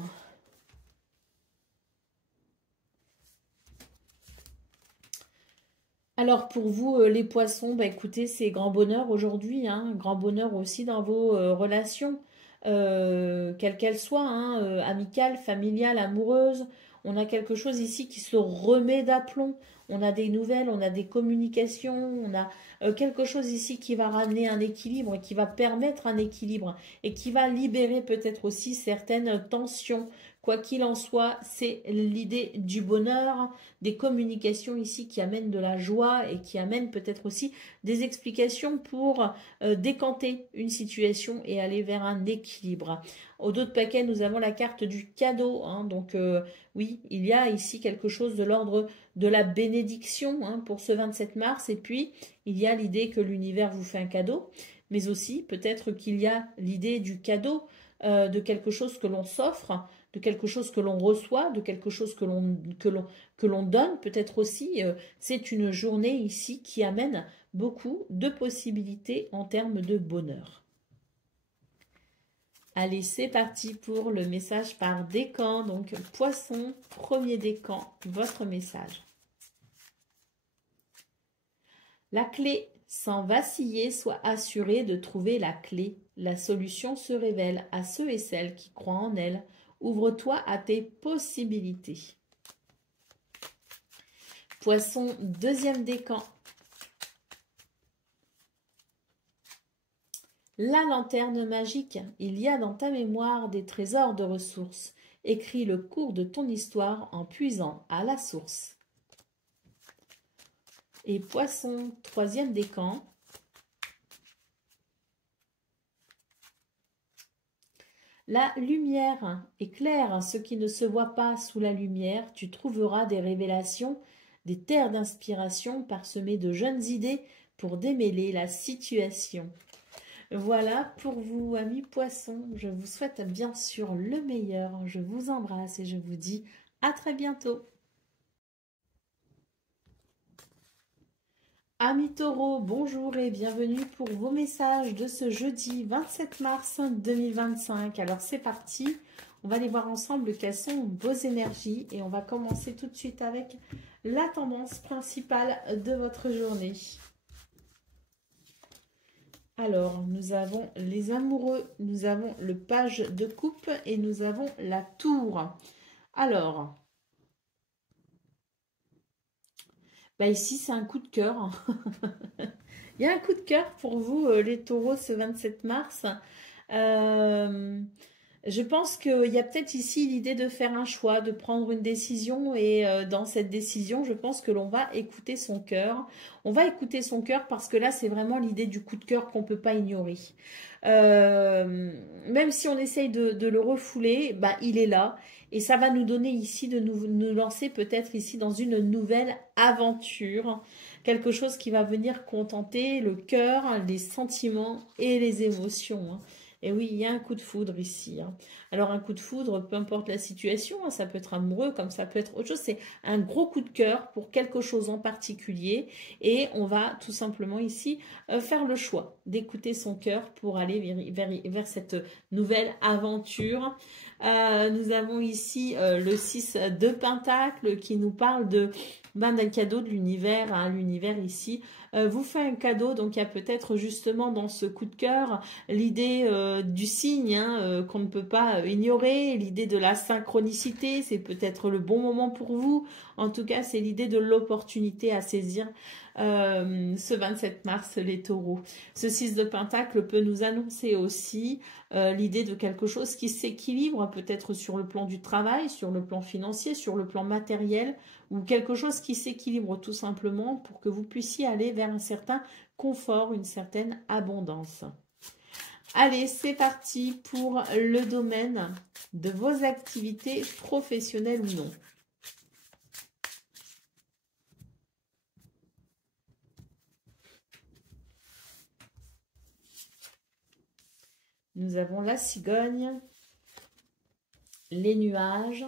Alors pour vous les poissons, bah écoutez, c'est grand bonheur aujourd'hui, hein, grand bonheur aussi dans vos relations, quelles qu'elles soient, hein, amicales, familiales, amoureuses. On a quelque chose ici qui se remet d'aplomb. On a des nouvelles, on a des communications, on a quelque chose ici qui va ramener un équilibre, qui va permettre un équilibre et qui va libérer peut-être aussi certaines tensions. Quoi qu'il en soit, c'est l'idée du bonheur, des communications ici qui amènent de la joie et qui amènent peut-être aussi des explications pour décanter une situation et aller vers un équilibre. Au dos de paquet, nous avons la carte du cadeau. Hein, donc oui, il y a ici quelque chose de l'ordre de la bénédiction hein, pour ce 27 mars. Et puis, il y a l'idée que l'univers vous fait un cadeau. Mais aussi, peut-être qu'il y a l'idée du cadeau, de quelque chose que l'on s'offre, de quelque chose que l'on reçoit, de quelque chose que l'on donne, peut-être aussi. C'est une journée ici qui amène beaucoup de possibilités en termes de bonheur. Allez, c'est parti pour le message par décan. Donc, Poisson, premier décan, votre message. La clé, sans vaciller, sois assuré de trouver la clé. La solution se révèle à ceux et celles qui croient en elle. Ouvre-toi à tes possibilités. Poisson, deuxième décan. La lanterne magique, il y a dans ta mémoire des trésors de ressources. Écris le cours de ton histoire en puisant à la source. Et Poisson, troisième décan. La lumière éclaire ce qui ne se voit pas sous la lumière. Tu trouveras des révélations, des terres d'inspiration parsemées de jeunes idées pour démêler la situation. Voilà pour vous, amis poissons. Je vous souhaite bien sûr le meilleur. Je vous embrasse et je vous dis à très bientôt. Amis taureaux, bonjour et bienvenue pour vos messages de ce jeudi 27 mars 2025. Alors c'est parti, on va aller voir ensemble quelles sont vos énergies et on va commencer tout de suite avec la tendance principale de votre journée. Alors, nous avons les amoureux, nous avons le page de coupe et nous avons la tour. Alors... ici, c'est un coup de cœur. Il y a un coup de cœur pour vous, les taureaux, ce 27 mars. Je pense qu'il y a peut-être ici l'idée de faire un choix, de prendre une décision. Et dans cette décision, je pense que l'on va écouter son cœur. On va écouter son cœur parce que là, c'est vraiment l'idée du coup de cœur qu'on ne peut pas ignorer. Même si on essaye de le refouler, il est là. Et ça va nous donner ici de nous lancer peut-être ici dans une nouvelle aventure. Quelque chose qui va venir contenter le cœur, les sentiments et les émotions. Et oui, il y a un coup de foudre ici. Alors un coup de foudre, peu importe la situation, ça peut être amoureux comme ça peut être autre chose. C'est un gros coup de cœur pour quelque chose en particulier. Et on va tout simplement ici faire le choix d'écouter son cœur pour aller vers cette nouvelle aventure. Nous avons ici le 6 de Pentacle qui nous parle d'un cadeau de l'univers. L'univers ici vous fait un cadeau, donc il y a peut-être justement dans ce coup de cœur l'idée du signe qu'on ne peut pas ignorer, l'idée de la synchronicité, c'est peut-être le bon moment pour vous. En tout cas, c'est l'idée de l'opportunité à saisir ce 27 mars, les taureaux. Ce 6 de Pentacle peut nous annoncer aussi l'idée de quelque chose qui s'équilibre, peut-être sur le plan du travail, sur le plan financier, sur le plan matériel, ou quelque chose qui s'équilibre tout simplement pour que vous puissiez aller vers un certain confort, une certaine abondance. Allez, c'est parti pour le domaine de vos activités professionnelles ou non. Nous avons la cigogne, les nuages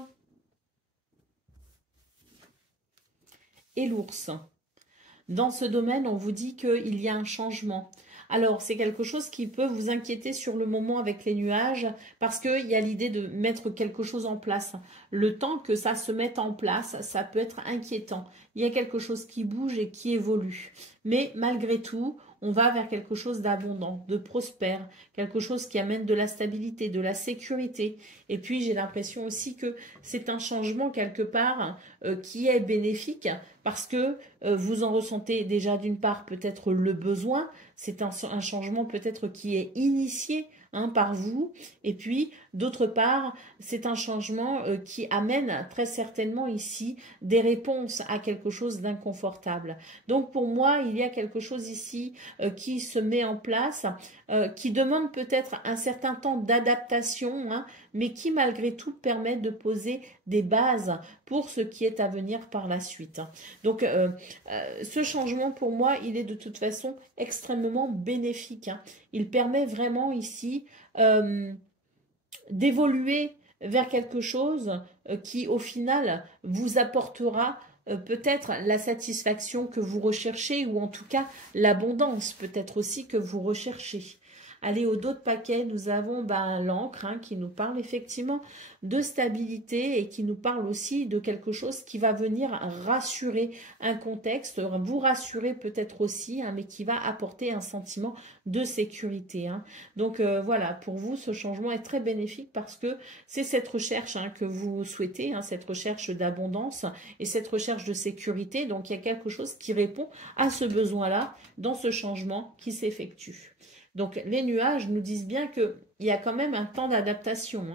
et l'ours. Dans ce domaine, on vous dit qu'il y a un changement. Alors, c'est quelque chose qui peut vous inquiéter sur le moment avec les nuages parce qu'il y a l'idée de mettre quelque chose en place. Le temps que ça se mette en place, ça peut être inquiétant. Il y a quelque chose qui bouge et qui évolue. Mais malgré tout, on va vers quelque chose d'abondant, de prospère, quelque chose qui amène de la stabilité, de la sécurité. Et puis, j'ai l'impression aussi que c'est un changement quelque part qui est bénéfique parce que vous en ressentez déjà d'une part peut-être le besoin, c'est un changement peut-être qui est initié par vous, et puis d'autre part, c'est un changement qui amène très certainement ici des réponses à quelque chose d'inconfortable. Donc pour moi, il y a quelque chose ici qui se met en place, qui demande peut-être un certain temps d'adaptation, mais qui malgré tout permet de poser des bases pour ce qui est à venir par la suite. Donc ce changement pour moi, il est de toute façon extrêmement bénéfique. Il permet vraiment ici d'évoluer vers quelque chose qui, au final, vous apportera peut-être la satisfaction que vous recherchez ou en tout cas l'abondance peut-être aussi que vous recherchez. Allez, au dos de paquet, nous avons l'encre qui nous parle effectivement de stabilité et qui nous parle aussi de quelque chose qui va venir rassurer un contexte, vous rassurer peut-être aussi, mais qui va apporter un sentiment de sécurité. Donc voilà, pour vous, ce changement est très bénéfique parce que c'est cette recherche que vous souhaitez, cette recherche d'abondance et cette recherche de sécurité. Donc il y a quelque chose qui répond à ce besoin-là dans ce changement qui s'effectue. Donc les nuages nous disent bien qu'il y a quand même un temps d'adaptation,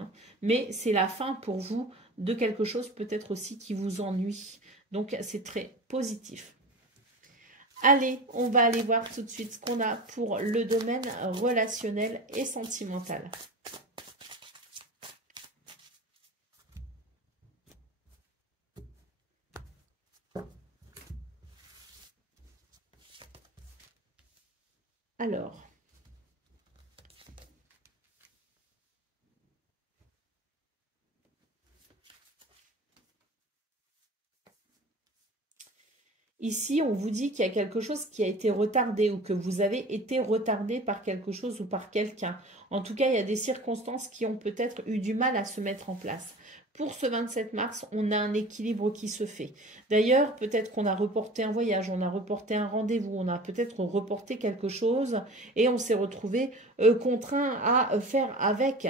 mais c'est la fin pour vous de quelque chose peut-être aussi qui vous ennuie. Donc c'est très positif. Allez, on va aller voir tout de suite ce qu'on a pour le domaine relationnel et sentimental. Alors, ici, on vous dit qu'il y a quelque chose qui a été retardé ou que vous avez été retardé par quelque chose ou par quelqu'un. En tout cas, il y a des circonstances qui ont peut-être eu du mal à se mettre en place. Pour ce 27 mars, on a un équilibre qui se fait. D'ailleurs, peut-être qu'on a reporté un voyage, on a reporté un rendez-vous, on a peut-être reporté quelque chose et on s'est retrouvé contraint à faire avec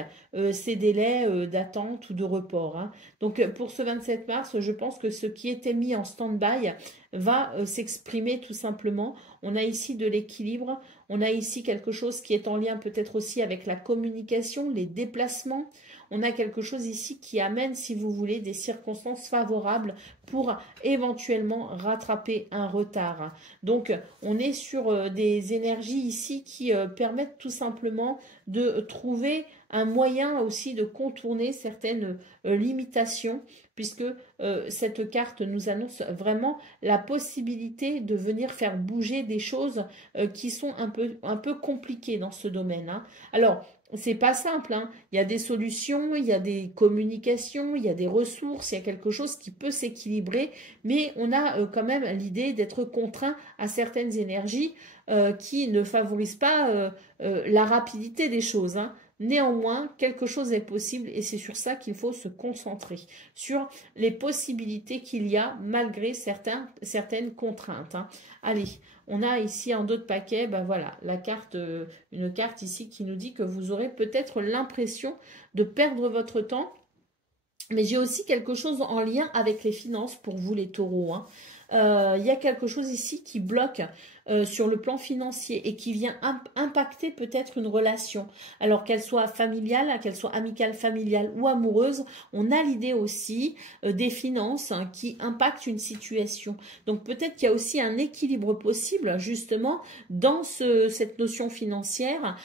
ces délais d'attente ou de report. Donc, pour ce 27 mars, je pense que ce qui était mis en stand-by va s'exprimer tout simplement. On a ici de l'équilibre, on a ici quelque chose qui est en lien peut-être aussi avec la communication, les déplacements. On a quelque chose ici qui amène, si vous voulez, des circonstances favorables pour éventuellement rattraper un retard. Donc, on est sur des énergies ici qui permettent tout simplement de trouver un moyen aussi de contourner certaines limitations, puisque cette carte nous annonce vraiment la possibilité de venir faire bouger des choses qui sont un peu compliquées dans ce domaine. Alors, c'est pas simple, il y a des solutions, il y a des communications, il y a des ressources, il y a quelque chose qui peut s'équilibrer, mais on a quand même l'idée d'être contraint à certaines énergies qui ne favorisent pas la rapidité des choses. Néanmoins, quelque chose est possible et c'est sur ça qu'il faut se concentrer, sur les possibilités qu'il y a malgré certaines contraintes. Allez, on a ici en dos de paquet, voilà, la carte, une carte ici qui nous dit que vous aurez peut-être l'impression de perdre votre temps, mais j'ai aussi quelque chose en lien avec les finances pour vous les taureaux. Il y a quelque chose ici qui bloque sur le plan financier et qui vient impacter peut-être une relation. Alors qu'elle soit familiale, qu'elle soit amicale, familiale ou amoureuse, on a l'idée aussi des finances qui impactent une situation. Donc peut-être qu'il y a aussi un équilibre possible justement dans cette notion financière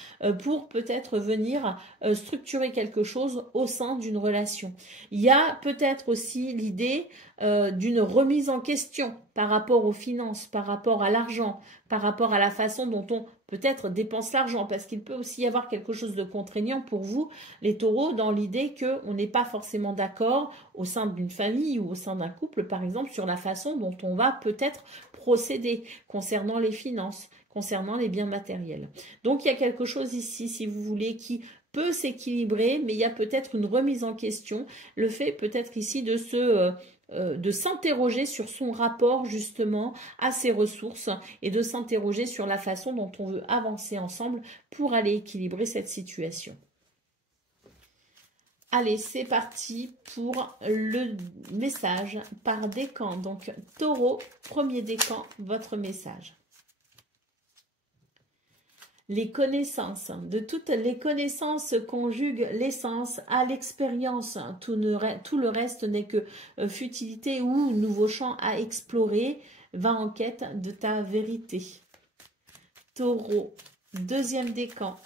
pour peut-être venir structurer quelque chose au sein d'une relation. Il y a peut-être aussi l'idée d'une remise en question par rapport aux finances, par rapport à l'argent, par rapport à la façon dont on peut-être dépense l'argent, parce qu'il peut aussi y avoir quelque chose de contraignant pour vous, les taureaux, dans l'idée qu'on n'est pas forcément d'accord au sein d'une famille ou au sein d'un couple, par exemple, sur la façon dont on va peut-être procéder concernant les finances, concernant les biens matériels. Donc, il y a quelque chose ici, si vous voulez, qui peut s'équilibrer, mais il y a peut-être une remise en question, le fait peut-être ici de s'interroger sur son rapport justement à ses ressources et de s'interroger sur la façon dont on veut avancer ensemble pour aller équilibrer cette situation. Allez, c'est parti pour le message par décan. Donc, taureau, premier décan, votre message. Les connaissances, de toutes les connaissances conjuguent l'essence à l'expérience. Tout le reste n'est que futilité ou nouveau champ à explorer. Va en quête de ta vérité. Taureau, deuxième décan.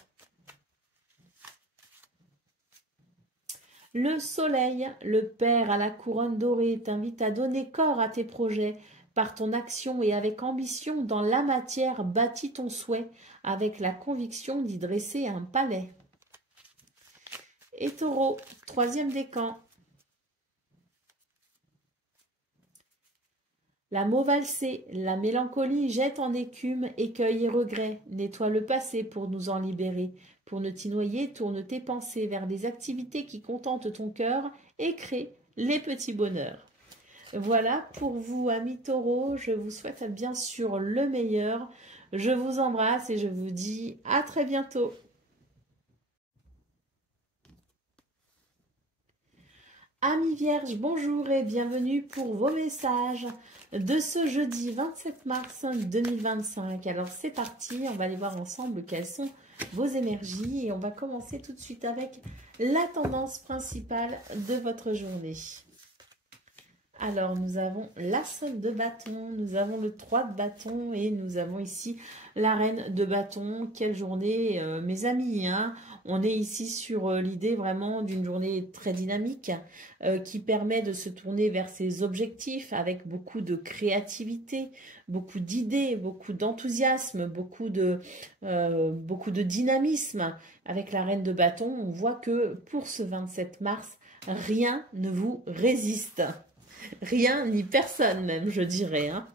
Le soleil, le père à la couronne dorée, t'invite à donner corps à tes projets. Par ton action et avec ambition, dans la matière, bâtis ton souhait, avec la conviction d'y dresser un palais. Et Taureau, troisième décan. La mot valsée, la mélancolie jette en écume, écueil et regret. Nettoie le passé pour nous en libérer. Pour ne t'y noyer, tourne tes pensées vers des activités qui contentent ton cœur et créent les petits bonheurs. Voilà pour vous, amis taureaux. Je vous souhaite bien sûr le meilleur. Je vous embrasse et je vous dis à très bientôt. Amis vierges, bonjour et bienvenue pour vos messages de ce jeudi 27 mars 2025. Alors c'est parti, on va aller voir ensemble quelles sont vos énergies et on va commencer tout de suite avec la tendance principale de votre journée. Alors nous avons l'as de bâton, nous avons le 3 de bâton et nous avons ici la reine de bâton. Quelle journée mes amis, hein. On est ici sur l'idée vraiment d'une journée très dynamique qui permet de se tourner vers ses objectifs avec beaucoup de créativité, beaucoup d'idées, beaucoup d'enthousiasme, beaucoup de dynamisme. Avec la reine de bâton, on voit que pour ce 27 mars, rien ne vous résiste. Rien ni personne même, je dirais. Hein.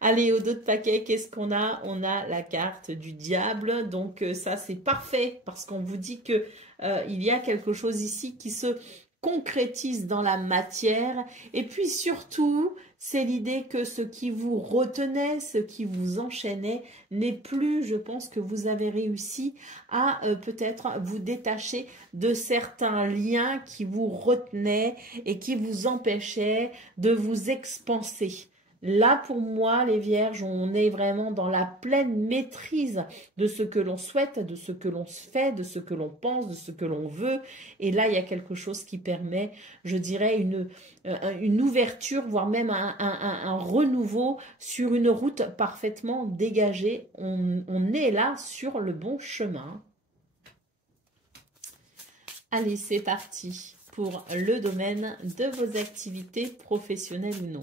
Allez, au dos de paquet, qu'est-ce qu'on a? On a la carte du diable. Donc ça, c'est parfait parce qu'on vous dit que il y a quelque chose ici qui se concrétise dans la matière. Et puis surtout, c'est l'idée que ce qui vous retenait, ce qui vous enchaînait, n'est plus, je pense que vous avez réussi à peut-être vous détacher de certains liens qui vous retenaient et qui vous empêchaient de vous expanser. Là, pour moi, les vierges, on est vraiment dans la pleine maîtrise de ce que l'on souhaite, de ce que l'on se fait, de ce que l'on pense, de ce que l'on veut. Et là, il y a quelque chose qui permet, je dirais, une ouverture, voire même un renouveau sur une route parfaitement dégagée. On est là sur le bon chemin. Allez, c'est parti pour le domaine de vos activités professionnelles ou non.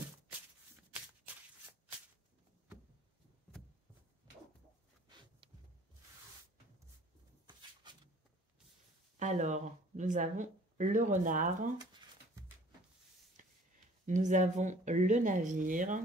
Alors, nous avons le renard, nous avons le navire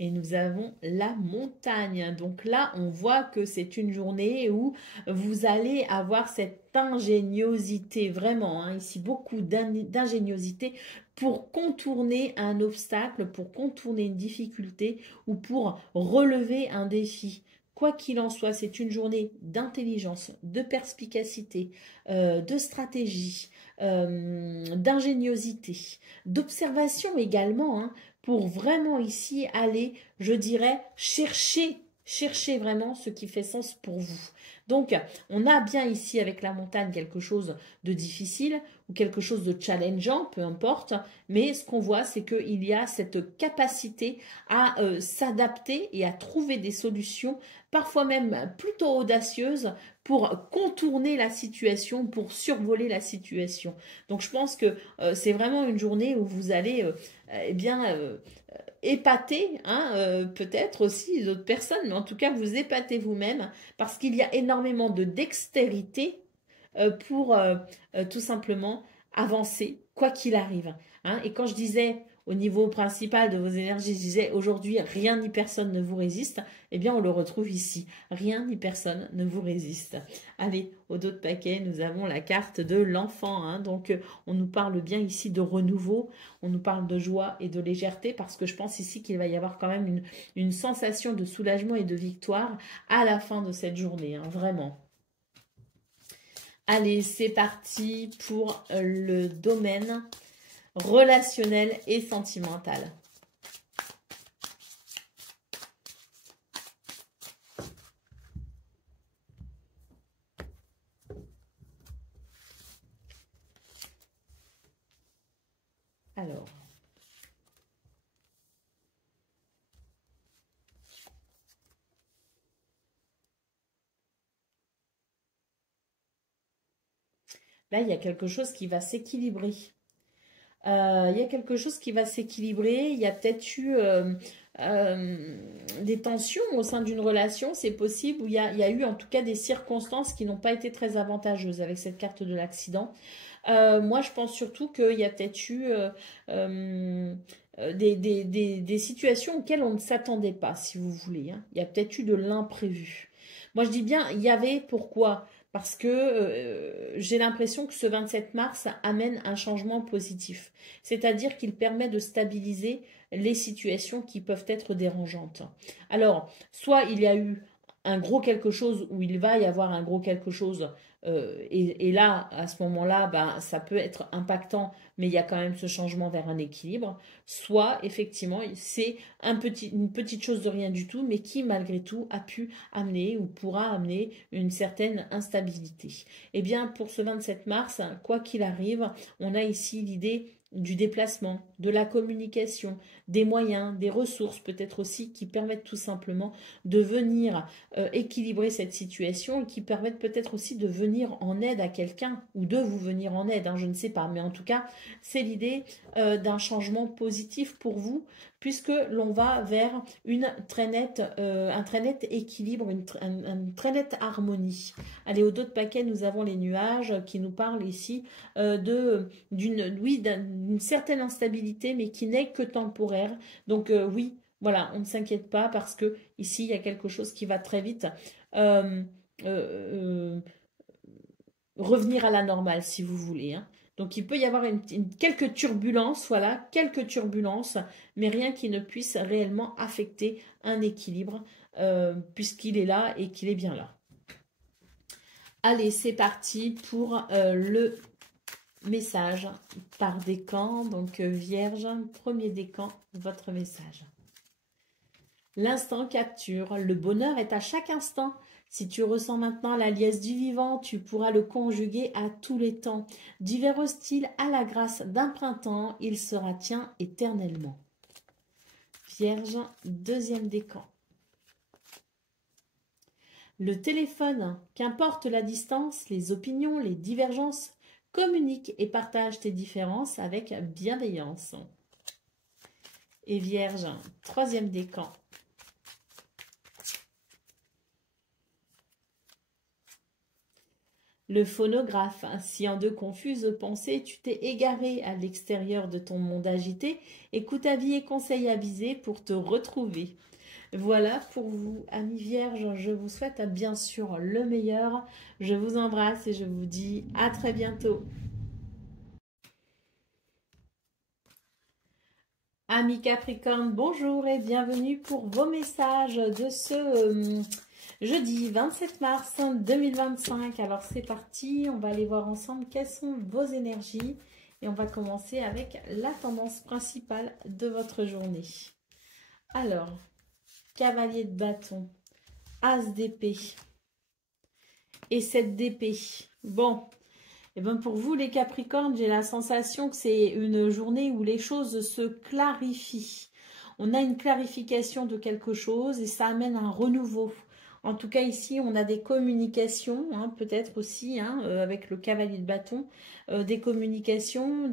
et nous avons la montagne. Donc là, on voit que c'est une journée où vous allez avoir cette ingéniosité, vraiment, hein, ici beaucoup d'ingéniosité pour contourner un obstacle, pour contourner une difficulté ou pour relever un défi. Quoi qu'il en soit, c'est une journée d'intelligence, de perspicacité, de stratégie, d'ingéniosité, d'observation également, hein, pour vraiment ici aller, je dirais, chercher vraiment ce qui fait sens pour vous. Donc, on a bien ici avec la montagne quelque chose de difficile ou quelque chose de challengeant, peu importe, mais ce qu'on voit, c'est qu'il y a cette capacité à s'adapter et à trouver des solutions, parfois même plutôt audacieuses, pour contourner la situation, pour survoler la situation. Donc, je pense que c'est vraiment une journée où vous allez épater, hein, peut-être aussi d'autres personnes, mais en tout cas, vous épatez vous-même parce qu'il y a énormément de dextérité pour tout simplement avancer, quoi qu'il arrive. Hein. Et quand je disais au niveau principal de vos énergies, je disais aujourd'hui, rien ni personne ne vous résiste, eh bien on le retrouve ici. Rien ni personne ne vous résiste. Allez, au dos de paquet, nous avons la carte de l'enfant. Hein. Donc on nous parle bien ici de renouveau, on nous parle de joie et de légèreté parce que je pense ici qu'il va y avoir quand même une sensation de soulagement et de victoire à la fin de cette journée, hein, vraiment. Allez, c'est parti pour le domaine relationnel et sentimental. Alors, là, il y a quelque chose qui va s'équilibrer. Il y a quelque chose qui va s'équilibrer. Il y a peut-être eu des tensions au sein d'une relation, c'est possible, où il y a eu en tout cas des circonstances qui n'ont pas été très avantageuses avec cette carte de l'accident. Moi, je pense surtout qu'il y a peut-être eu des situations auxquelles on ne s'attendait pas, si vous voulez, hein. Il y a peut-être eu de l'imprévu. Moi, je dis bien, il y avait, pourquoi? Parce que j'ai l'impression que ce 27 mars amène un changement positif. C'est-à-dire qu'il permet de stabiliser les situations qui peuvent être dérangeantes. Alors, soit il y a eu un gros quelque chose, ou il va y avoir un gros quelque chose, et là, à ce moment-là, ben, ça peut être impactant, mais il y a quand même ce changement vers un équilibre. Soit, effectivement, c'est une petite chose de rien du tout, mais qui, malgré tout, a pu amener ou pourra amener une certaine instabilité. Eh bien, pour ce 27 mars, quoi qu'il arrive, on a ici l'idée du déplacement, de la communication, des moyens, des ressources peut-être aussi qui permettent tout simplement de venir équilibrer cette situation et qui permettent peut-être aussi de venir en aide à quelqu'un ou de vous venir en aide, hein, je ne sais pas. Mais en tout cas, c'est l'idée d'un changement positif pour vous puisque l'on va vers un très net équilibre, une très nette harmonie. Allez, au dos de paquet, nous avons les nuages qui nous parlent ici d'une certaine instabilité, mais qui n'est que temporaire. Donc oui, voilà, on ne s'inquiète pas parce que ici, il y a quelque chose qui va très vite revenir à la normale, si vous voulez, hein. Donc, il peut y avoir quelques turbulences, voilà, quelques turbulences, mais rien qui ne puisse réellement affecter un équilibre, puisqu'il est là et qu'il est bien là. Allez, c'est parti pour le message par décan. Donc, Vierge, premier décan, votre message. L'instant capture. Le bonheur est à chaque instant. Si tu ressens maintenant la liesse du vivant, tu pourras le conjuguer à tous les temps. D'hiver hostile à la grâce d'un printemps, il sera tien éternellement. Vierge, deuxième décan. Le téléphone, qu'importe la distance, les opinions, les divergences, communique et partage tes différences avec bienveillance. Et Vierge, troisième décan. Le phonographe, si en de confuses pensées tu t'es égaré à l'extérieur de ton monde agité, écoute avis et conseils avisés pour te retrouver. Voilà pour vous, amis vierges, je vous souhaite bien sûr le meilleur. Je vous embrasse et je vous dis à très bientôt. Amis Capricorne, bonjour et bienvenue pour vos messages de ce jeudi 27 mars 2025. Alors c'est parti, on va aller voir ensemble quelles sont vos énergies et on va commencer avec la tendance principale de votre journée. Alors, cavalier de bâton, as d'épée et 7 d'épée. Bon, et bien pour vous les Capricornes, j'ai la sensation que c'est une journée où les choses se clarifient. On a une clarification de quelque chose et ça amène un renouveau. En tout cas, ici, on a des communications, hein, peut-être aussi, hein, avec le cavalier de bâton, des communications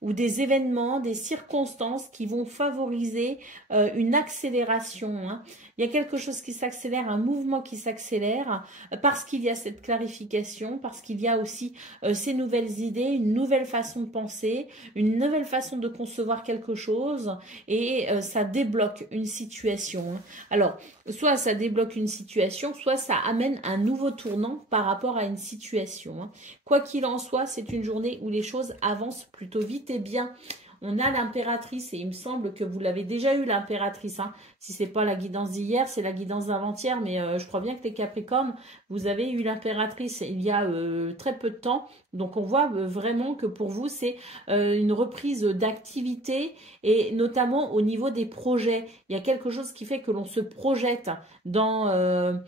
ou des événements, des circonstances qui vont favoriser une accélération, hein. Il y a quelque chose qui s'accélère, un mouvement qui s'accélère, parce qu'il y a cette clarification, parce qu'il y a aussi ces nouvelles idées, une nouvelle façon de penser, une nouvelle façon de concevoir quelque chose, et ça débloque une situation, hein. Alors, soit ça débloque une situation, soit ça amène un nouveau tournant par rapport à une situation, hein. Quoi qu'il en soit, c'est une journée où les choses avancent plutôt vite et bien. On a l'impératrice et il me semble que vous l'avez déjà eu l'impératrice, hein. Si ce n'est pas la guidance d'hier, c'est la guidance d'avant-hier, mais je crois bien que les Capricornes, vous avez eu l'impératrice il y a très peu de temps. Donc on voit vraiment que pour vous, c'est une reprise d'activité et notamment au niveau des projets. Il y a quelque chose qui fait que l'on se projette dans un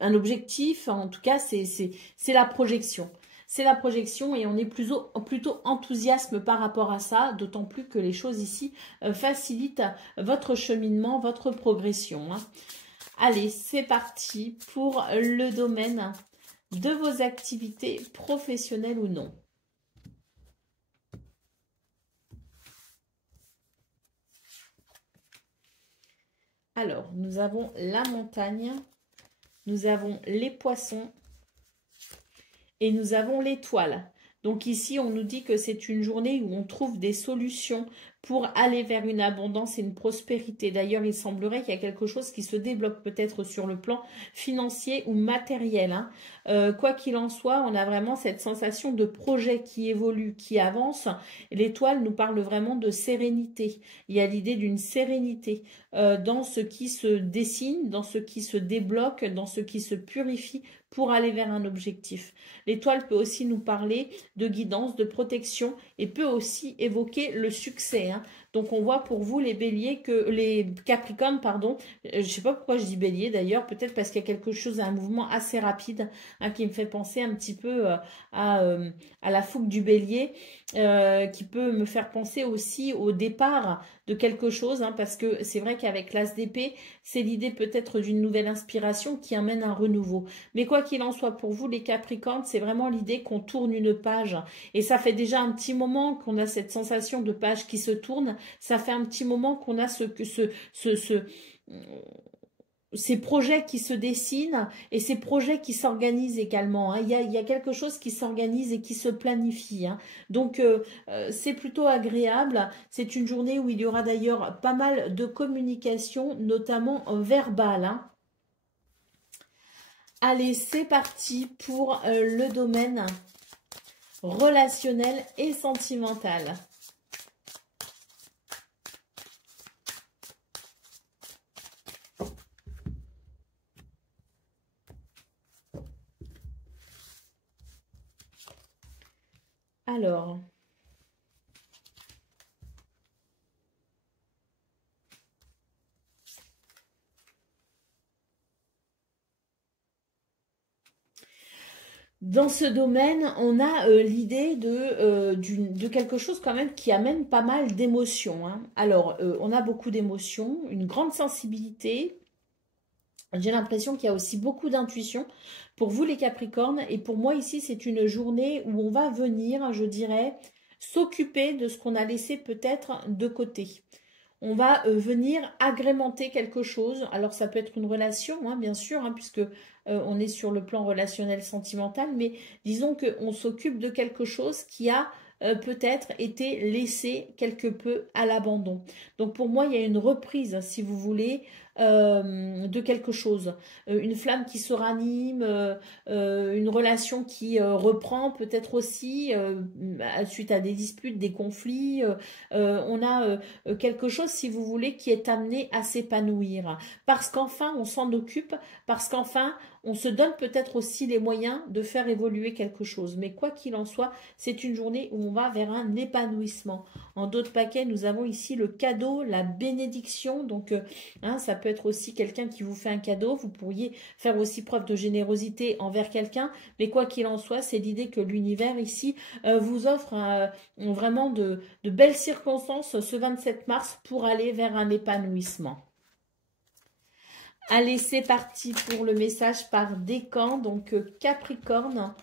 objectif. En tout cas, c'est la projection. C'est la projection et on est plutôt enthousiasme par rapport à ça, d'autant plus que les choses ici facilitent votre cheminement, votre progression, hein. Allez, c'est parti pour le domaine de vos activités professionnelles ou non. Alors, nous avons la montagne, nous avons les poissons et nous avons l'étoile. Donc ici, on nous dit que c'est une journée où on trouve des solutions pour aller vers une abondance et une prospérité. D'ailleurs, il semblerait qu'il y a quelque chose qui se débloque peut-être sur le plan financier ou matériel, hein. Quoi qu'il en soit, on a vraiment cette sensation de projet qui évolue, qui avance. L'étoile nous parle vraiment de sérénité. Il y a l'idée d'une sérénité dans ce qui se dessine, dans ce qui se débloque, dans ce qui se purifie pour aller vers un objectif. L'étoile peut aussi nous parler de guidance, de protection et peut aussi évoquer le succès, hein. Donc on voit pour vous les béliers que les capricornes, pardon, je ne sais pas pourquoi je dis bélier d'ailleurs, peut-être parce qu'il y a quelque chose, un mouvement assez rapide, hein, qui me fait penser un petit peu à la fougue du bélier, qui peut me faire penser aussi au départ de quelque chose, hein, parce que c'est vrai qu'avec l'as d'épée, c'est l'idée peut-être d'une nouvelle inspiration qui amène un renouveau. Mais quoi qu'il en soit pour vous les capricornes, c'est vraiment l'idée qu'on tourne une page. Et ça fait déjà un petit moment qu'on a cette sensation de page qui se tourne. Ça fait un petit moment qu'on a ces projets qui se dessinent et ces projets qui s'organisent également, hein. Il y a quelque chose qui s'organise et qui se planifie, hein. Donc, c'est plutôt agréable. C'est une journée où il y aura d'ailleurs pas mal de communication, notamment verbale, hein. Allez, c'est parti pour le domaine relationnel et sentimental. Alors, dans ce domaine, on a l'idée de quelque chose quand même qui amène pas mal d'émotions, hein. Alors, on a beaucoup d'émotions, une grande sensibilité. J'ai l'impression qu'il y a aussi beaucoup d'intuition pour vous les Capricornes. Et pour moi ici, c'est une journée où on va venir, je dirais, s'occuper de ce qu'on a laissé peut-être de côté. On va venir agrémenter quelque chose. Alors ça peut être une relation, hein, bien sûr, hein, puisque on est sur le plan relationnel sentimental, mais disons qu'on s'occupe de quelque chose qui a peut-être été laissé quelque peu à l'abandon. Donc pour moi, il y a une reprise, si vous voulez, de quelque chose. Une flamme qui se ranime, une relation qui reprend peut-être aussi suite à des disputes, des conflits. On a quelque chose, si vous voulez, qui est amené à s'épanouir. Parce qu'enfin, on s'en occupe, parce qu'enfin, on se donne peut-être aussi les moyens de faire évoluer quelque chose. Mais quoi qu'il en soit, c'est une journée où on va vers un épanouissement. En d'autres paquets, nous avons ici le cadeau, la bénédiction. Donc, hein, ça peut être aussi quelqu'un qui vous fait un cadeau. Vous pourriez faire aussi preuve de générosité envers quelqu'un. Mais quoi qu'il en soit, c'est l'idée que l'univers ici vous offre vraiment de belles circonstances ce 27 mars pour aller vers un épanouissement. Allez, c'est parti pour le message par décan. Donc, Capricorne,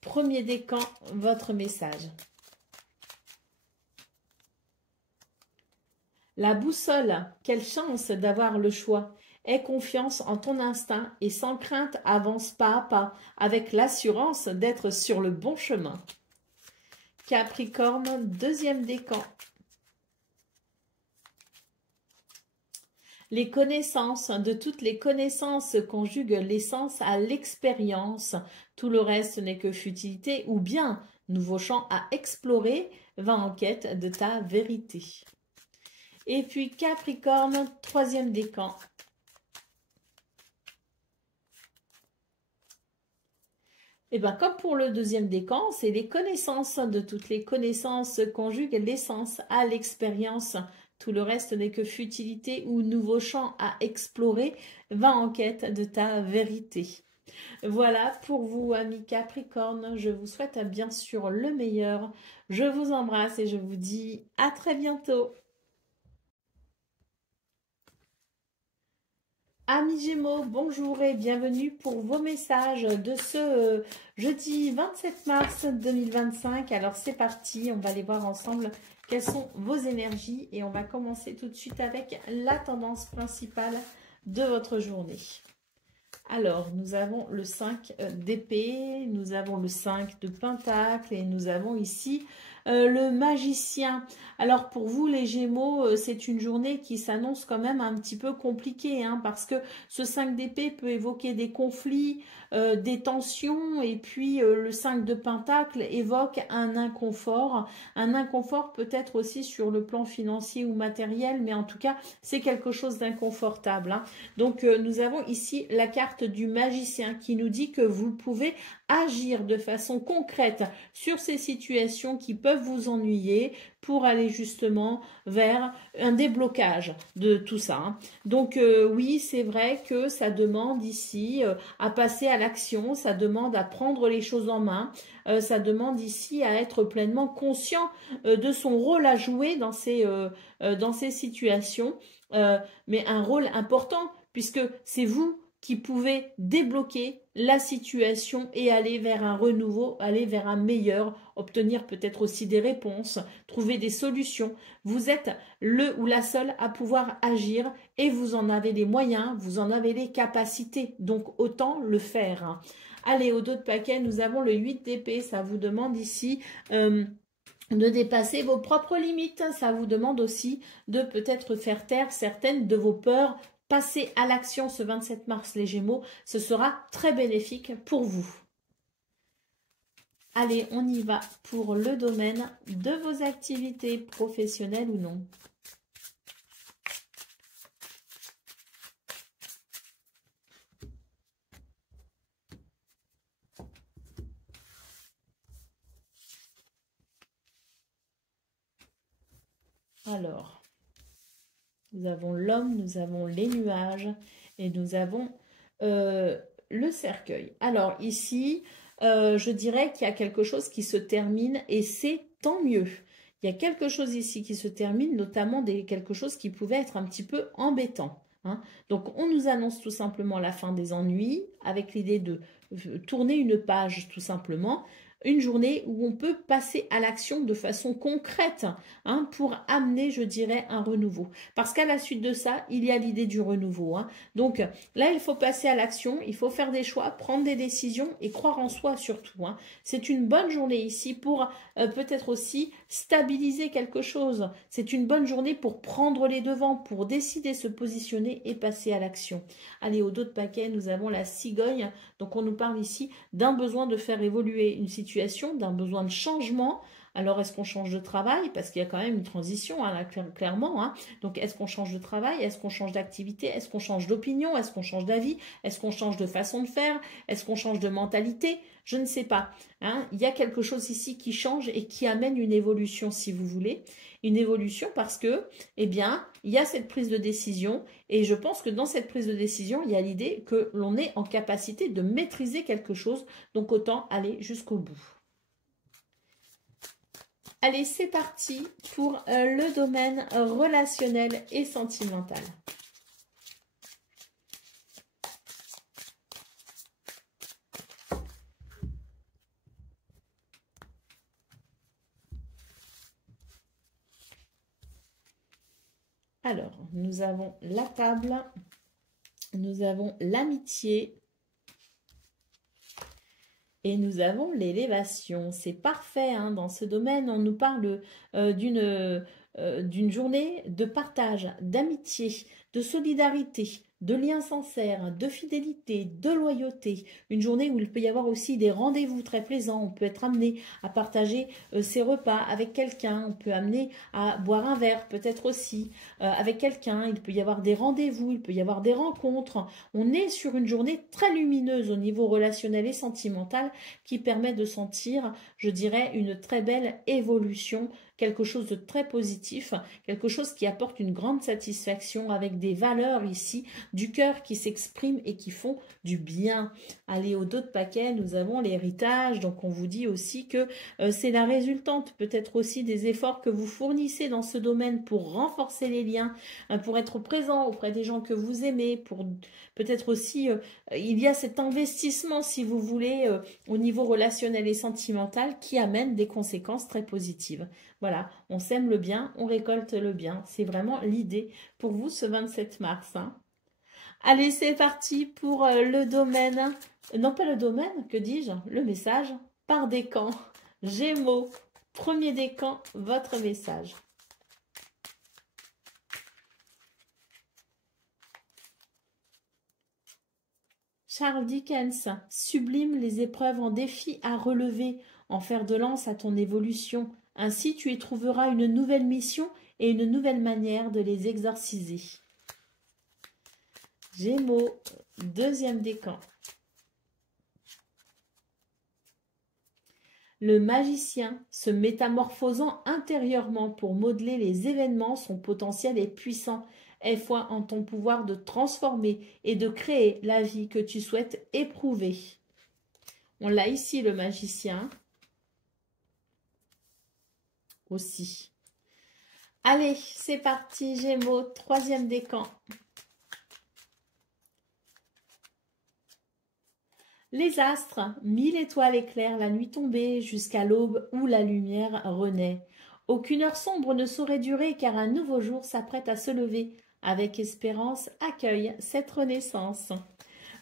premier décan, votre message. La boussole, quelle chance d'avoir le choix. Aie confiance en ton instinct et sans crainte avance pas à pas, avec l'assurance d'être sur le bon chemin. Capricorne, deuxième décan. Les connaissances, de toutes les connaissances conjuguent l'essence à l'expérience. Tout le reste n'est que futilité ou bien nouveau champ à explorer, va en quête de ta vérité. Et puis Capricorne, troisième décan. Et bien comme pour le deuxième décan, c'est les connaissances, de toutes les connaissances conjuguent l'essence à l'expérience. Tout le reste n'est que futilité ou nouveau champ à explorer, va en quête de ta vérité. Voilà pour vous, amis Capricorne. Je vous souhaite bien sûr le meilleur. Je vous embrasse et je vous dis à très bientôt. Amis Gémeaux, bonjour et bienvenue pour vos messages de ce jeudi 27 mars 2025. Alors c'est parti, on va aller voir ensemble quelles sont vos énergies et on va commencer tout de suite avec la tendance principale de votre journée. Alors, nous avons le 5 d'épée, nous avons le 5 de pentacle et nous avons ici le magicien. Alors, pour vous les Gémeaux, c'est une journée qui s'annonce quand même un petit peu compliquée, hein, parce que ce 5 d'épée peut évoquer des conflits, des tensions, et puis le 5 de pentacle évoque un inconfort peut-être aussi sur le plan financier ou matériel, mais en tout cas, c'est quelque chose d'inconfortable, hein. Donc, nous avons ici la carte du magicien qui nous dit que vous pouvez agir de façon concrète sur ces situations qui peuvent vous ennuyer pour aller justement vers un déblocage de tout ça, hein. Donc oui, c'est vrai que ça demande ici à passer à l'action, ça demande à prendre les choses en main, ça demande ici à être pleinement conscient de son rôle à jouer dans ces situations, mais un rôle important puisque c'est vous qui pouvez débloquer la situation et aller vers un renouveau, aller vers un meilleur, obtenir peut-être aussi des réponses, trouver des solutions. Vous êtes le ou la seule à pouvoir agir et vous en avez les moyens, vous en avez les capacités, donc autant le faire. Allez, au dos de paquet, nous avons le 8 d'épée, ça vous demande ici de dépasser vos propres limites, ça vous demande aussi de peut-être faire taire certaines de vos peurs. Passez à l'action ce 27 mars les Gémeaux, ce sera très bénéfique pour vous. Allez, on y va pour le domaine de vos activités professionnelles ou non. Alors, nous avons l'homme, nous avons les nuages et nous avons le cercueil. Alors ici, je dirais qu'il y a quelque chose qui se termine et c'est tant mieux. Il y a quelque chose ici qui se termine, notamment quelque chose qui pouvait être un petit peu embêtant, hein. Donc on nous annonce tout simplement la fin des ennuis avec l'idée de tourner une page tout simplement. Une journée où on peut passer à l'action de façon concrète, hein, pour amener, je dirais, un renouveau. Parce qu'à la suite de ça, il y a l'idée du renouveau, hein. Donc là, il faut passer à l'action, il faut faire des choix, prendre des décisions et croire en soi surtout, hein. C'est une bonne journée ici pour peut-être aussi stabiliser quelque chose. C'est une bonne journée pour prendre les devants, pour décider, se positionner et passer à l'action. Allez, au dos de paquet, nous avons la cigogne. Donc on nous parle ici d'un besoin de faire évoluer une situation, d'un besoin de changement. Alors est-ce qu'on change de travail? Parce qu'il y a quand même une transition, hein, là, clairement, hein. Donc est-ce qu'on change de travail? Est-ce qu'on change d'activité? Est-ce qu'on change d'opinion? Est-ce qu'on change d'avis? Est-ce qu'on change de façon de faire? Est-ce qu'on change de mentalité? Je ne sais pas, hein. Il y a quelque chose ici qui change et qui amène une évolution si vous voulez. Une évolution parce que, eh bien, il y a cette prise de décision et je pense que dans cette prise de décision, il y a l'idée que l'on est en capacité de maîtriser quelque chose, donc autant aller jusqu'au bout. Allez, c'est parti pour le domaine relationnel et sentimental. Alors, nous avons la table, nous avons l'amitié et nous avons l'élévation. C'est parfait, hein, dans ce domaine. On nous parle d'une journée de partage, d'amitié, de solidarité, de liens sincères, de fidélité, de loyauté. Une journée où il peut y avoir aussi des rendez-vous très plaisants. On peut être amené à partager ses repas avec quelqu'un. On peut amener à boire un verre peut-être aussi avec quelqu'un. Il peut y avoir des rendez-vous, il peut y avoir des rencontres. On est sur une journée très lumineuse au niveau relationnel et sentimental qui permet de sentir, je dirais, une très belle évolution, quelque chose de très positif, quelque chose qui apporte une grande satisfaction avec des valeurs ici du cœur qui s'expriment et qui font du bien. Allez, au dos de paquet, nous avons l'héritage. Donc, on vous dit aussi que c'est la résultante peut-être aussi des efforts que vous fournissez dans ce domaine pour renforcer les liens, pour être présent auprès des gens que vous aimez, pour peut-être aussi, il y a cet investissement, si vous voulez, au niveau relationnel et sentimental qui amène des conséquences très positives. Voilà, on sème le bien, on récolte le bien. C'est vraiment l'idée pour vous ce 27 mars. Hein. Allez, c'est parti pour le domaine, non pas le domaine, que dis-je, le message par décan. Gémeaux, premier décan, votre message. Charles Dickens, sublime les épreuves en défi à relever, en fer de lance à ton évolution. Ainsi tu y trouveras une nouvelle mission et une nouvelle manière de les exorciser. Gémeaux, deuxième décan. Le magicien, se métamorphosant intérieurement pour modeler les événements, son potentiel est puissant. Aie foi en ton pouvoir de transformer et de créer la vie que tu souhaites éprouver. On l'a ici, le magicien. Aussi. Allez, c'est parti, Gémeaux, troisième décan. Les astres, 1000 étoiles éclairent la nuit tombée jusqu'à l'aube où la lumière renaît. Aucune heure sombre ne saurait durer car un nouveau jour s'apprête à se lever. Avec espérance, accueille cette renaissance.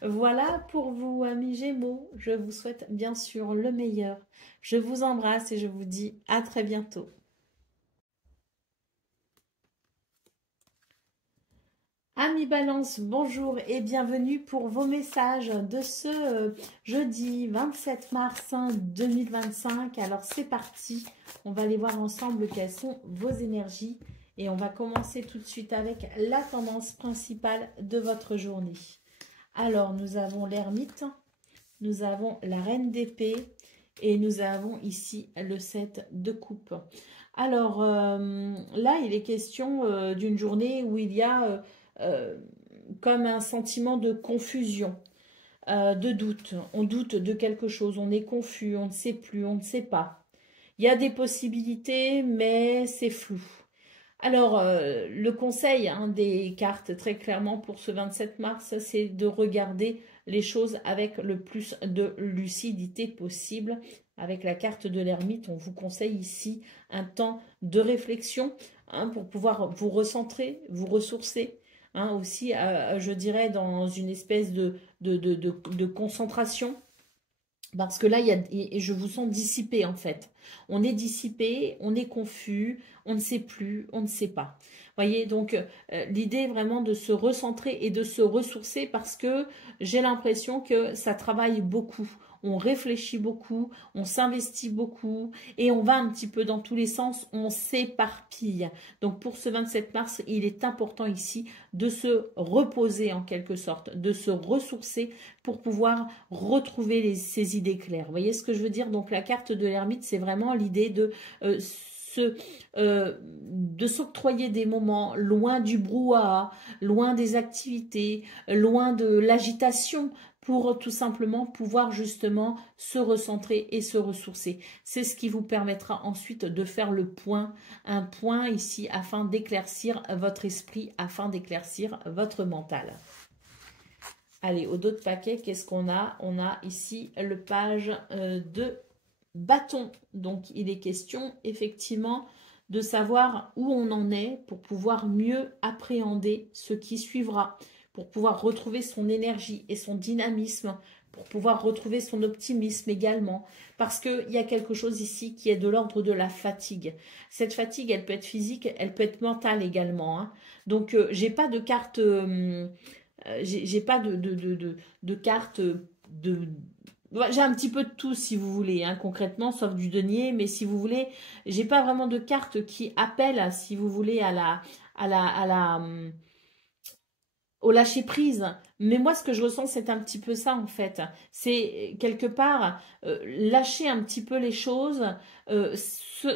Voilà pour vous, amis Gémeaux. Je vous souhaite bien sûr le meilleur. Je vous embrasse et je vous dis à très bientôt. Amis Balance, bonjour et bienvenue pour vos messages de ce jeudi 27 mars 2025. Alors c'est parti, on va aller voir ensemble quelles sont vos énergies et on va commencer tout de suite avec la tendance principale de votre journée. Alors nous avons l'ermite, nous avons la reine d'épée et nous avons ici le 7 de coupe. Alors là il est question d'une journée où il y a... comme un sentiment de confusion, de doute. On doute de quelque chose, on est confus, on ne sait plus, on ne sait pas. Il y a des possibilités, mais c'est flou. Alors, le conseil des cartes, très clairement, pour ce 27 mars, c'est de regarder les choses avec le plus de lucidité possible. Avec la carte de l'ermite, on vous conseille ici un temps de réflexion pour pouvoir vous recentrer, vous ressourcer. Aussi, je dirais, dans une espèce de concentration. Parce que là, je vous sens dissipé, en fait. On est dissipé, on est confus, on ne sait plus, on ne sait pas. Voyez, donc, l'idée est vraiment de se recentrer et de se ressourcer parce que j'ai l'impression que ça travaille beaucoup. On réfléchit beaucoup, on s'investit beaucoup et on va un petit peu dans tous les sens, on s'éparpille. Donc pour ce 27 mars, il est important ici de se reposer en quelque sorte, de se ressourcer pour pouvoir retrouver ces idées claires. Vous voyez ce que je veux dire? Donc la carte de l'ermite, c'est vraiment l'idée de s'octroyer des moments loin du brouhaha, loin des activités, loin de l'agitation, pour tout simplement pouvoir justement se recentrer et se ressourcer. C'est ce qui vous permettra ensuite de faire le point, un point ici afin d'éclaircir votre esprit, afin d'éclaircir votre mental. Allez, au dos de paquet, qu'est-ce qu'on a? On a ici le page de bâton. Donc, il est question effectivement de savoir où on en est pour pouvoir mieux appréhender ce qui suivra, pour pouvoir retrouver son énergie et son dynamisme, pour pouvoir retrouver son optimisme également. Parce qu'il y a quelque chose ici qui est de l'ordre de la fatigue. Cette fatigue, elle peut être physique, elle peut être mentale également. Donc, j'ai pas de carte... j'ai pas de carte j'ai un petit peu de tout si vous voulez, concrètement, sauf du denier, mais si vous voulez, j'ai pas vraiment de carte qui appelle, si vous voulez, à la au lâcher prise. Mais moi, ce que je ressens, c'est un petit peu ça, en fait. C'est quelque part lâcher un petit peu les choses,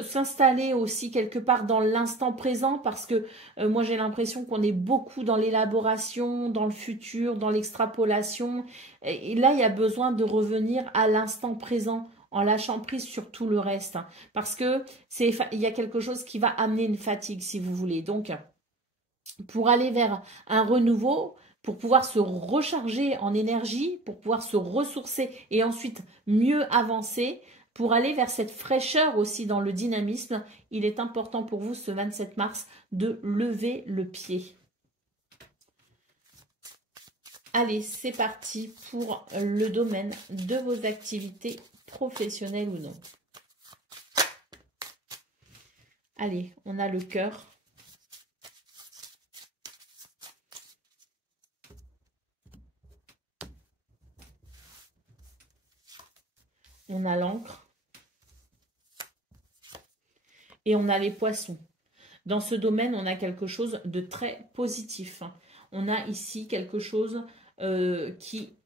s'installer aussi quelque part dans l'instant présent, parce que moi, j'ai l'impression qu'on est beaucoup dans l'élaboration, dans le futur, dans l'extrapolation. Et là, il y a besoin de revenir à l'instant présent, en lâchant prise sur tout le reste. Hein, parce que il y a quelque chose qui va amener une fatigue, si vous voulez. Donc, pour aller vers un renouveau, pour pouvoir se recharger en énergie, pour pouvoir se ressourcer et ensuite mieux avancer, pour aller vers cette fraîcheur aussi dans le dynamisme, il est important pour vous ce 27 mars de lever le pied. Allez, c'est parti pour le domaine de vos activités professionnelles ou non. Allez, on a le cœur. On a l'encre. Et on a les poissons. Dans ce domaine, on a quelque chose de très positif. On a ici quelque chose qui,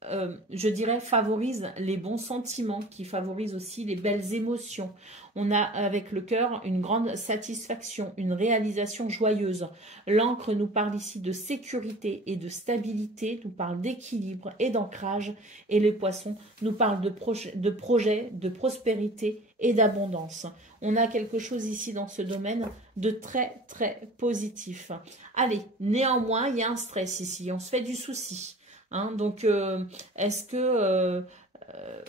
je dirais, favorise les bons sentiments, qui favorise aussi les belles émotions. On a avec le cœur une grande satisfaction, une réalisation joyeuse. L'encre nous parle ici de sécurité et de stabilité, nous parle d'équilibre et d'ancrage. Et les poissons nous parlent de projet, de prospérité et d'abondance. On a quelque chose ici dans ce domaine de très, très positif. Allez, néanmoins, il y a un stress ici, on se fait du souci. Hein, donc, est-ce que...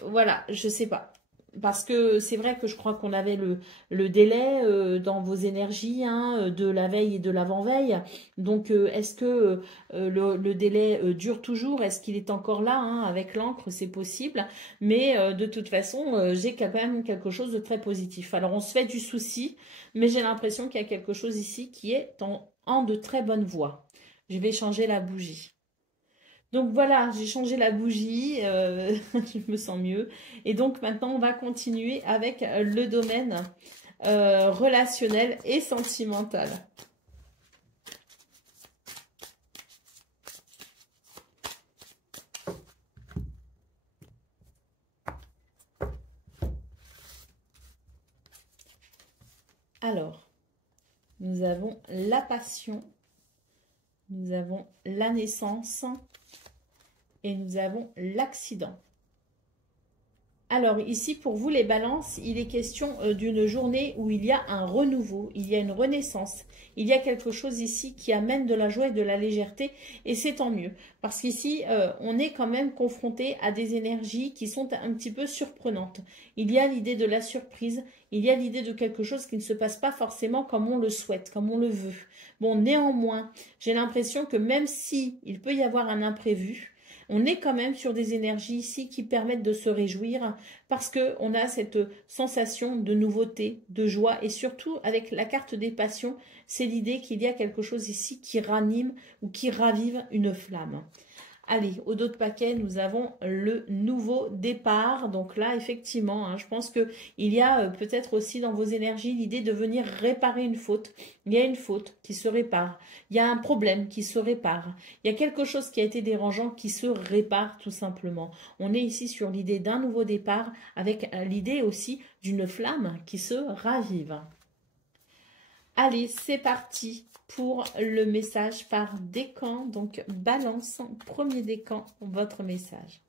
voilà, je sais pas. Parce que c'est vrai que je crois qu'on avait le délai dans vos énergies hein, de la veille et de l'avant-veille. Donc, est-ce que le délai dure toujours? Est-ce qu'il est encore là hein, avec l'encre? C'est possible. Mais de toute façon, j'ai quand même quelque chose de très positif. Alors, on se fait du souci, mais j'ai l'impression qu'il y a quelque chose ici qui est en de très bonne voie. Je vais changer la bougie. Donc voilà, j'ai changé la bougie, je me sens mieux. Et donc maintenant, on va continuer avec le domaine relationnel et sentimental. Alors, nous avons la passion, nous avons la naissance et nous avons l'accident. Alors ici, pour vous les balances, il est question d'une journée où il y a un renouveau, il y a une renaissance. Il y a quelque chose ici qui amène de la joie et de la légèreté et c'est tant mieux. Parce qu'ici, on est quand même confronté à des énergies qui sont un petit peu surprenantes. Il y a l'idée de la surprise, il y a l'idée de quelque chose qui ne se passe pas forcément comme on le souhaite, comme on le veut. Bon, néanmoins, j'ai l'impression que même si il peut y avoir un imprévu, on est quand même sur des énergies ici qui permettent de se réjouir parce qu'on a cette sensation de nouveauté, de joie et surtout avec la carte des passions, c'est l'idée qu'il y a quelque chose ici qui ranime ou qui ravive une flamme. Allez, au dos de paquet, nous avons le nouveau départ. Donc là, effectivement, hein, je pense qu'il y a peut-être aussi dans vos énergies l'idée de venir réparer une faute. Il y a une faute qui se répare. Il y a un problème qui se répare. Il y a quelque chose qui a été dérangeant qui se répare tout simplement. On est ici sur l'idée d'un nouveau départ avec l'idée aussi d'une flamme qui se ravive. Allez, c'est parti pour le message par décan. Donc, balance, premier décan, votre message.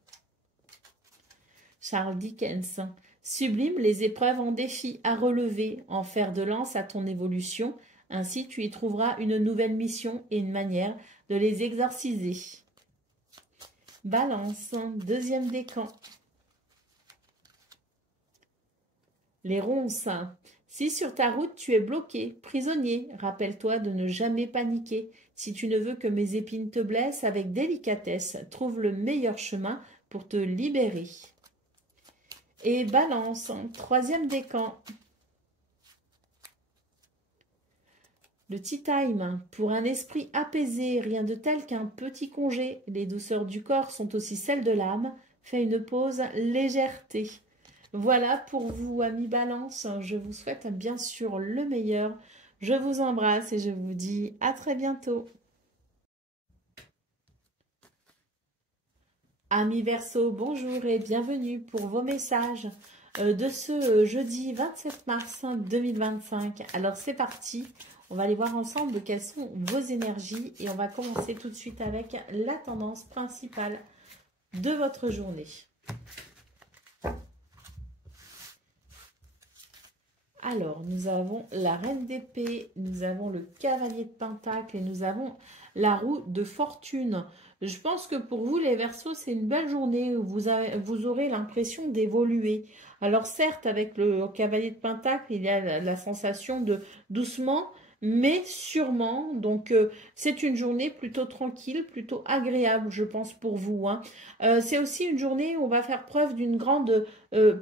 Charles Dickens. Sublime les épreuves en défi à relever, en fer de lance à ton évolution. Ainsi, tu y trouveras une nouvelle mission et une manière de les exorciser. Balance, deuxième décan. Les ronces. Si sur ta route tu es bloqué, prisonnier, rappelle-toi de ne jamais paniquer. Si tu ne veux que mes épines te blessent, avec délicatesse, trouve le meilleur chemin pour te libérer. Et balance, troisième décan. Le tea time, pour un esprit apaisé, rien de tel qu'un petit congé. Les douceurs du corps sont aussi celles de l'âme. Fais une pause, légèreté. Voilà pour vous, amis Balance. Je vous souhaite bien sûr le meilleur. Je vous embrasse et je vous dis à très bientôt. Amis Verseau, bonjour et bienvenue pour vos messages de ce jeudi 27 mars 2025. Alors c'est parti, on va aller voir ensemble quelles sont vos énergies et on va commencer tout de suite avec la tendance principale de votre journée. Alors, nous avons la reine d'épée, nous avons le cavalier de pentacle et nous avons la roue de fortune. Je pense que pour vous, les Verseaux, c'est une belle journée où vous aurez l'impression d'évoluer. Alors certes, avec le cavalier de pentacle, il y a la sensation de doucement, mais sûrement. Donc, c'est une journée plutôt tranquille, plutôt agréable, je pense, pour vous, hein. C'est aussi une journée où on va faire preuve d'une grande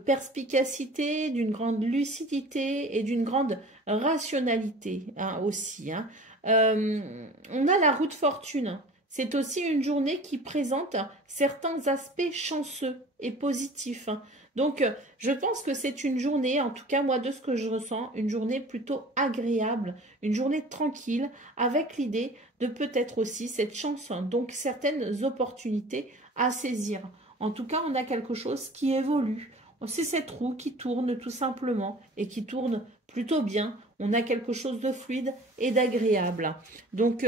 perspicacité, d'une grande lucidité et d'une grande rationalité, hein, aussi, hein. On a la roue de fortune. C'est aussi une journée qui présente certains aspects chanceux et positifs, hein. Donc, je pense que c'est une journée, en tout cas moi de ce que je ressens, une journée plutôt agréable, une journée tranquille, avec l'idée de peut-être aussi cette chance, hein, donc certaines opportunités à saisir. En tout cas, on a quelque chose qui évolue. C'est cette roue qui tourne tout simplement et qui tourne plutôt bien. On a quelque chose de fluide et d'agréable. Donc,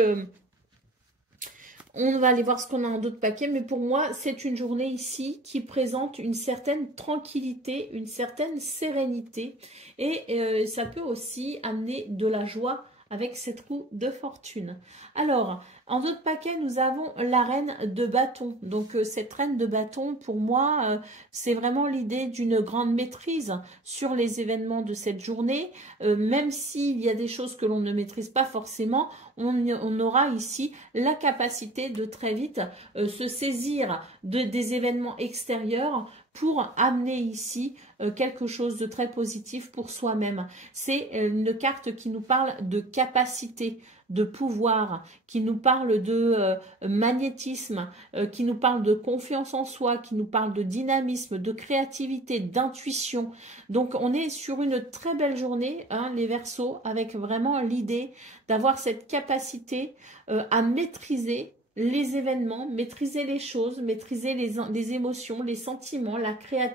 on va aller voir ce qu'on a en d'autres paquets, mais pour moi, c'est une journée ici qui présente une certaine tranquillité, une certaine sérénité, et ça peut aussi amener de la joie avec cette roue de fortune. Alors, en d'autres paquets, nous avons la reine de bâton. Donc, cette reine de bâton, pour moi, c'est vraiment l'idée d'une grande maîtrise sur les événements de cette journée. Même s'il y a des choses que l'on ne maîtrise pas forcément, on aura ici la capacité de très vite se saisir des événements extérieurs pour amener ici quelque chose de très positif pour soi-même. C'est une carte qui nous parle de capacité, de pouvoir, qui nous parle de magnétisme, qui nous parle de confiance en soi, qui nous parle de dynamisme, de créativité, d'intuition. Donc on est sur une très belle journée, hein, les Verseaux, avec vraiment l'idée d'avoir cette capacité à maîtriser les événements, maîtriser les choses, maîtriser les émotions, les sentiments,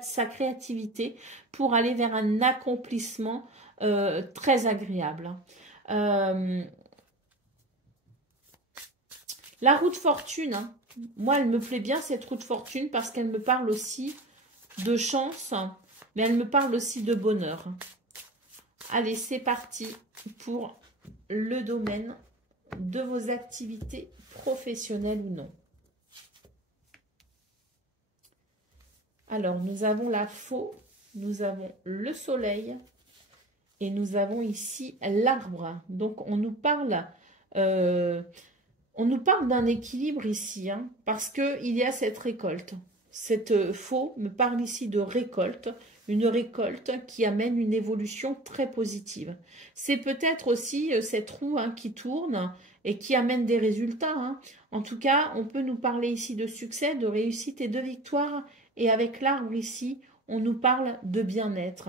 sa créativité pour aller vers un accomplissement très agréable. La roue de fortune, hein, moi elle me plaît bien cette roue de fortune parce qu'elle me parle aussi de chance, mais elle me parle aussi de bonheur. Allez, c'est parti pour le domaine de vos activités professionnelles ou non. Alors, nous avons la faux, nous avons le soleil et nous avons ici l'arbre. Donc, on nous parle d'un équilibre ici, hein, parce qu'il y a cette récolte. Cette faux me parle ici de récolte, une récolte qui amène une évolution très positive. C'est peut-être aussi cette roue, hein, qui tourne et qui amène des résultats, hein. En tout cas, on peut nous parler ici de succès, de réussite et de victoire. Et avec l'arbre ici, on nous parle de bien-être.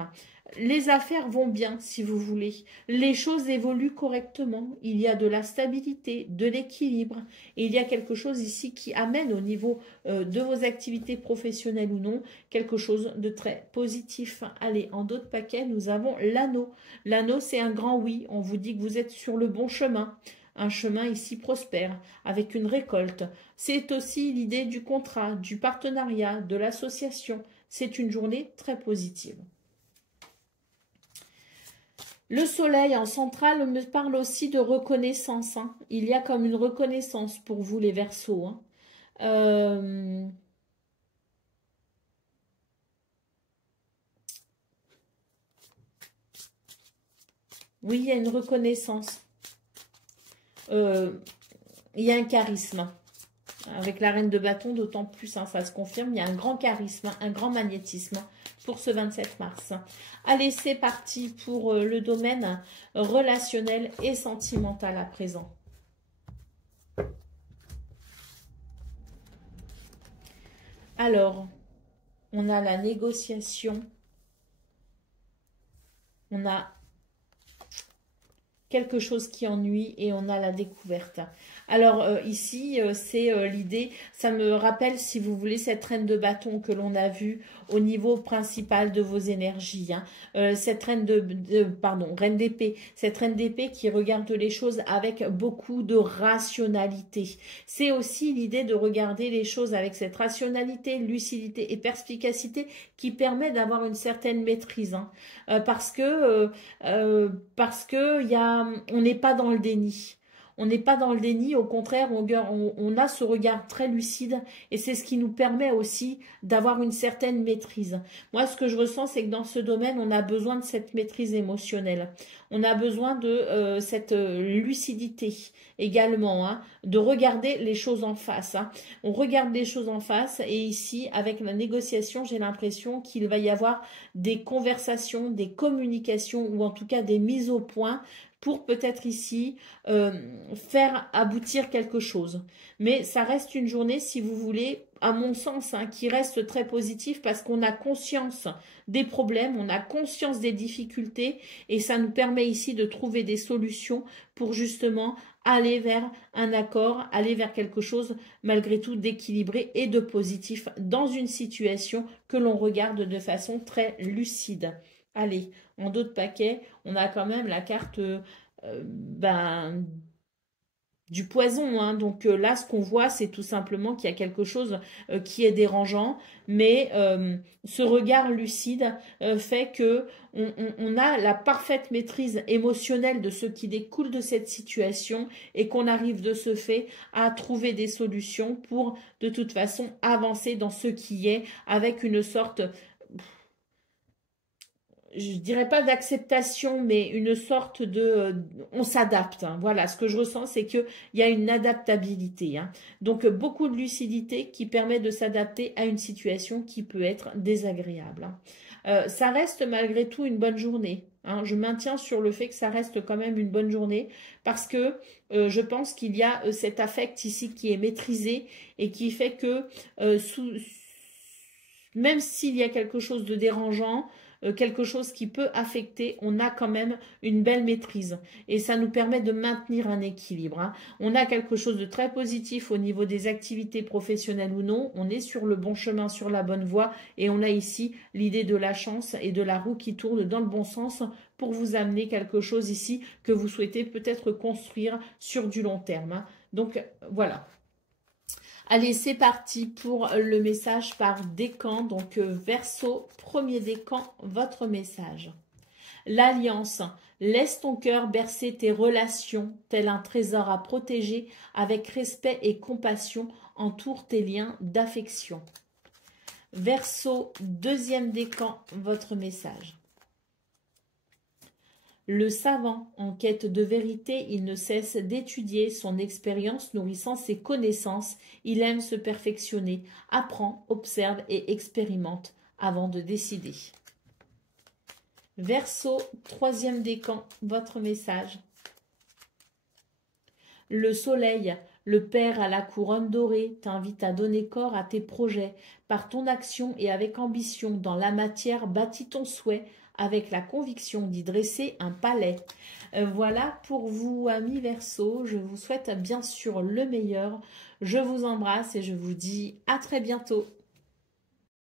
Les affaires vont bien, si vous voulez. Les choses évoluent correctement. Il y a de la stabilité, de l'équilibre. Et il y a quelque chose ici qui amène au niveau de vos activités professionnelles ou non, quelque chose de très positif. Allez, en d'autres paquets, nous avons l'anneau. L'anneau, c'est un grand oui. On vous dit que vous êtes sur le bon chemin. Un chemin ici prospère, avec une récolte. C'est aussi l'idée du contrat, du partenariat, de l'association. C'est une journée très positive. Le soleil en centrale me parle aussi de reconnaissance, hein. Il y a comme une reconnaissance pour vous les Verseaux, hein. Oui, il y a une reconnaissance. Il y a un charisme. Avec la reine de bâton, d'autant plus, hein, ça se confirme, il y a un grand charisme, un grand magnétisme pour ce 27 mars. Allez, c'est parti pour le domaine relationnel et sentimental à présent. Alors, on a la négociation, on a quelque chose qui ennuie et on a la découverte. Alors ici, c'est l'idée, ça me rappelle, si vous voulez, cette reine de bâton que l'on a vue au niveau principal de vos énergies. Hein. Cette reine pardon, reine d'épée, cette reine d'épée qui regarde les choses avec beaucoup de rationalité. C'est aussi l'idée de regarder les choses avec cette rationalité, lucidité et perspicacité qui permet d'avoir une certaine maîtrise. Hein. Parce que on n'est pas dans le déni. On n'est pas dans le déni, au contraire, on a ce regard très lucide et c'est ce qui nous permet aussi d'avoir une certaine maîtrise. Moi, ce que je ressens, c'est que dans ce domaine, on a besoin de cette maîtrise émotionnelle. On a besoin de cette lucidité également, hein, de regarder les choses en face. Hein. On regarde les choses en face et ici, avec la négociation, j'ai l'impression qu'il va y avoir des conversations, des communications ou en tout cas des mises au point pour peut-être ici faire aboutir quelque chose. Mais ça reste une journée, si vous voulez, à mon sens, hein, qui reste très positive parce qu'on a conscience des problèmes, on a conscience des difficultés et ça nous permet ici de trouver des solutions pour justement aller vers un accord, aller vers quelque chose malgré tout d'équilibré et de positif dans une situation que l'on regarde de façon très lucide. Allez, en dos de paquet, on a quand même la carte du poison. Hein. Donc là, ce qu'on voit, c'est tout simplement qu'il y a quelque chose qui est dérangeant, mais ce regard lucide fait que on a la parfaite maîtrise émotionnelle de ce qui découle de cette situation et qu'on arrive de ce fait à trouver des solutions pour, de toute façon, avancer dans ce qui est avec une sorte... je dirais pas d'acceptation, mais une sorte de... on s'adapte. Hein. Voilà, ce que je ressens, c'est qu'il y a une adaptabilité. Hein. Donc, beaucoup de lucidité qui permet de s'adapter à une situation qui peut être désagréable. Hein. Ça reste malgré tout une bonne journée. Hein. Je maintiens sur le fait que ça reste quand même une bonne journée parce que je pense qu'il y a cet affect ici qui est maîtrisé et qui fait que même s'il y a quelque chose de dérangeant, quelque chose qui peut affecter, on a quand même une belle maîtrise et ça nous permet de maintenir un équilibre. Hein. On a quelque chose de très positif au niveau des activités professionnelles ou non, on est sur le bon chemin, sur la bonne voie et on a ici l'idée de la chance et de la roue qui tourne dans le bon sens pour vous amener quelque chose ici que vous souhaitez peut-être construire sur du long terme. Hein. Donc voilà. Allez, c'est parti pour le message par décan. Donc, Verseau, premier décan, votre message. L'alliance. Laisse ton cœur bercer tes relations, tel un trésor à protéger, avec respect et compassion, entoure tes liens d'affection. Verseau, deuxième décan, votre message. Le savant, en quête de vérité, il ne cesse d'étudier son expérience nourrissant ses connaissances. Il aime se perfectionner, apprend, observe et expérimente avant de décider. Verseau, troisième décan, votre message. Le soleil, le père à la couronne dorée, t'invite à donner corps à tes projets. Par ton action et avec ambition, dans la matière, bâtis ton souhait, avec la conviction d'y dresser un palais. Voilà pour vous, amis Verseau. Je vous souhaite bien sûr le meilleur. Je vous embrasse et je vous dis à très bientôt.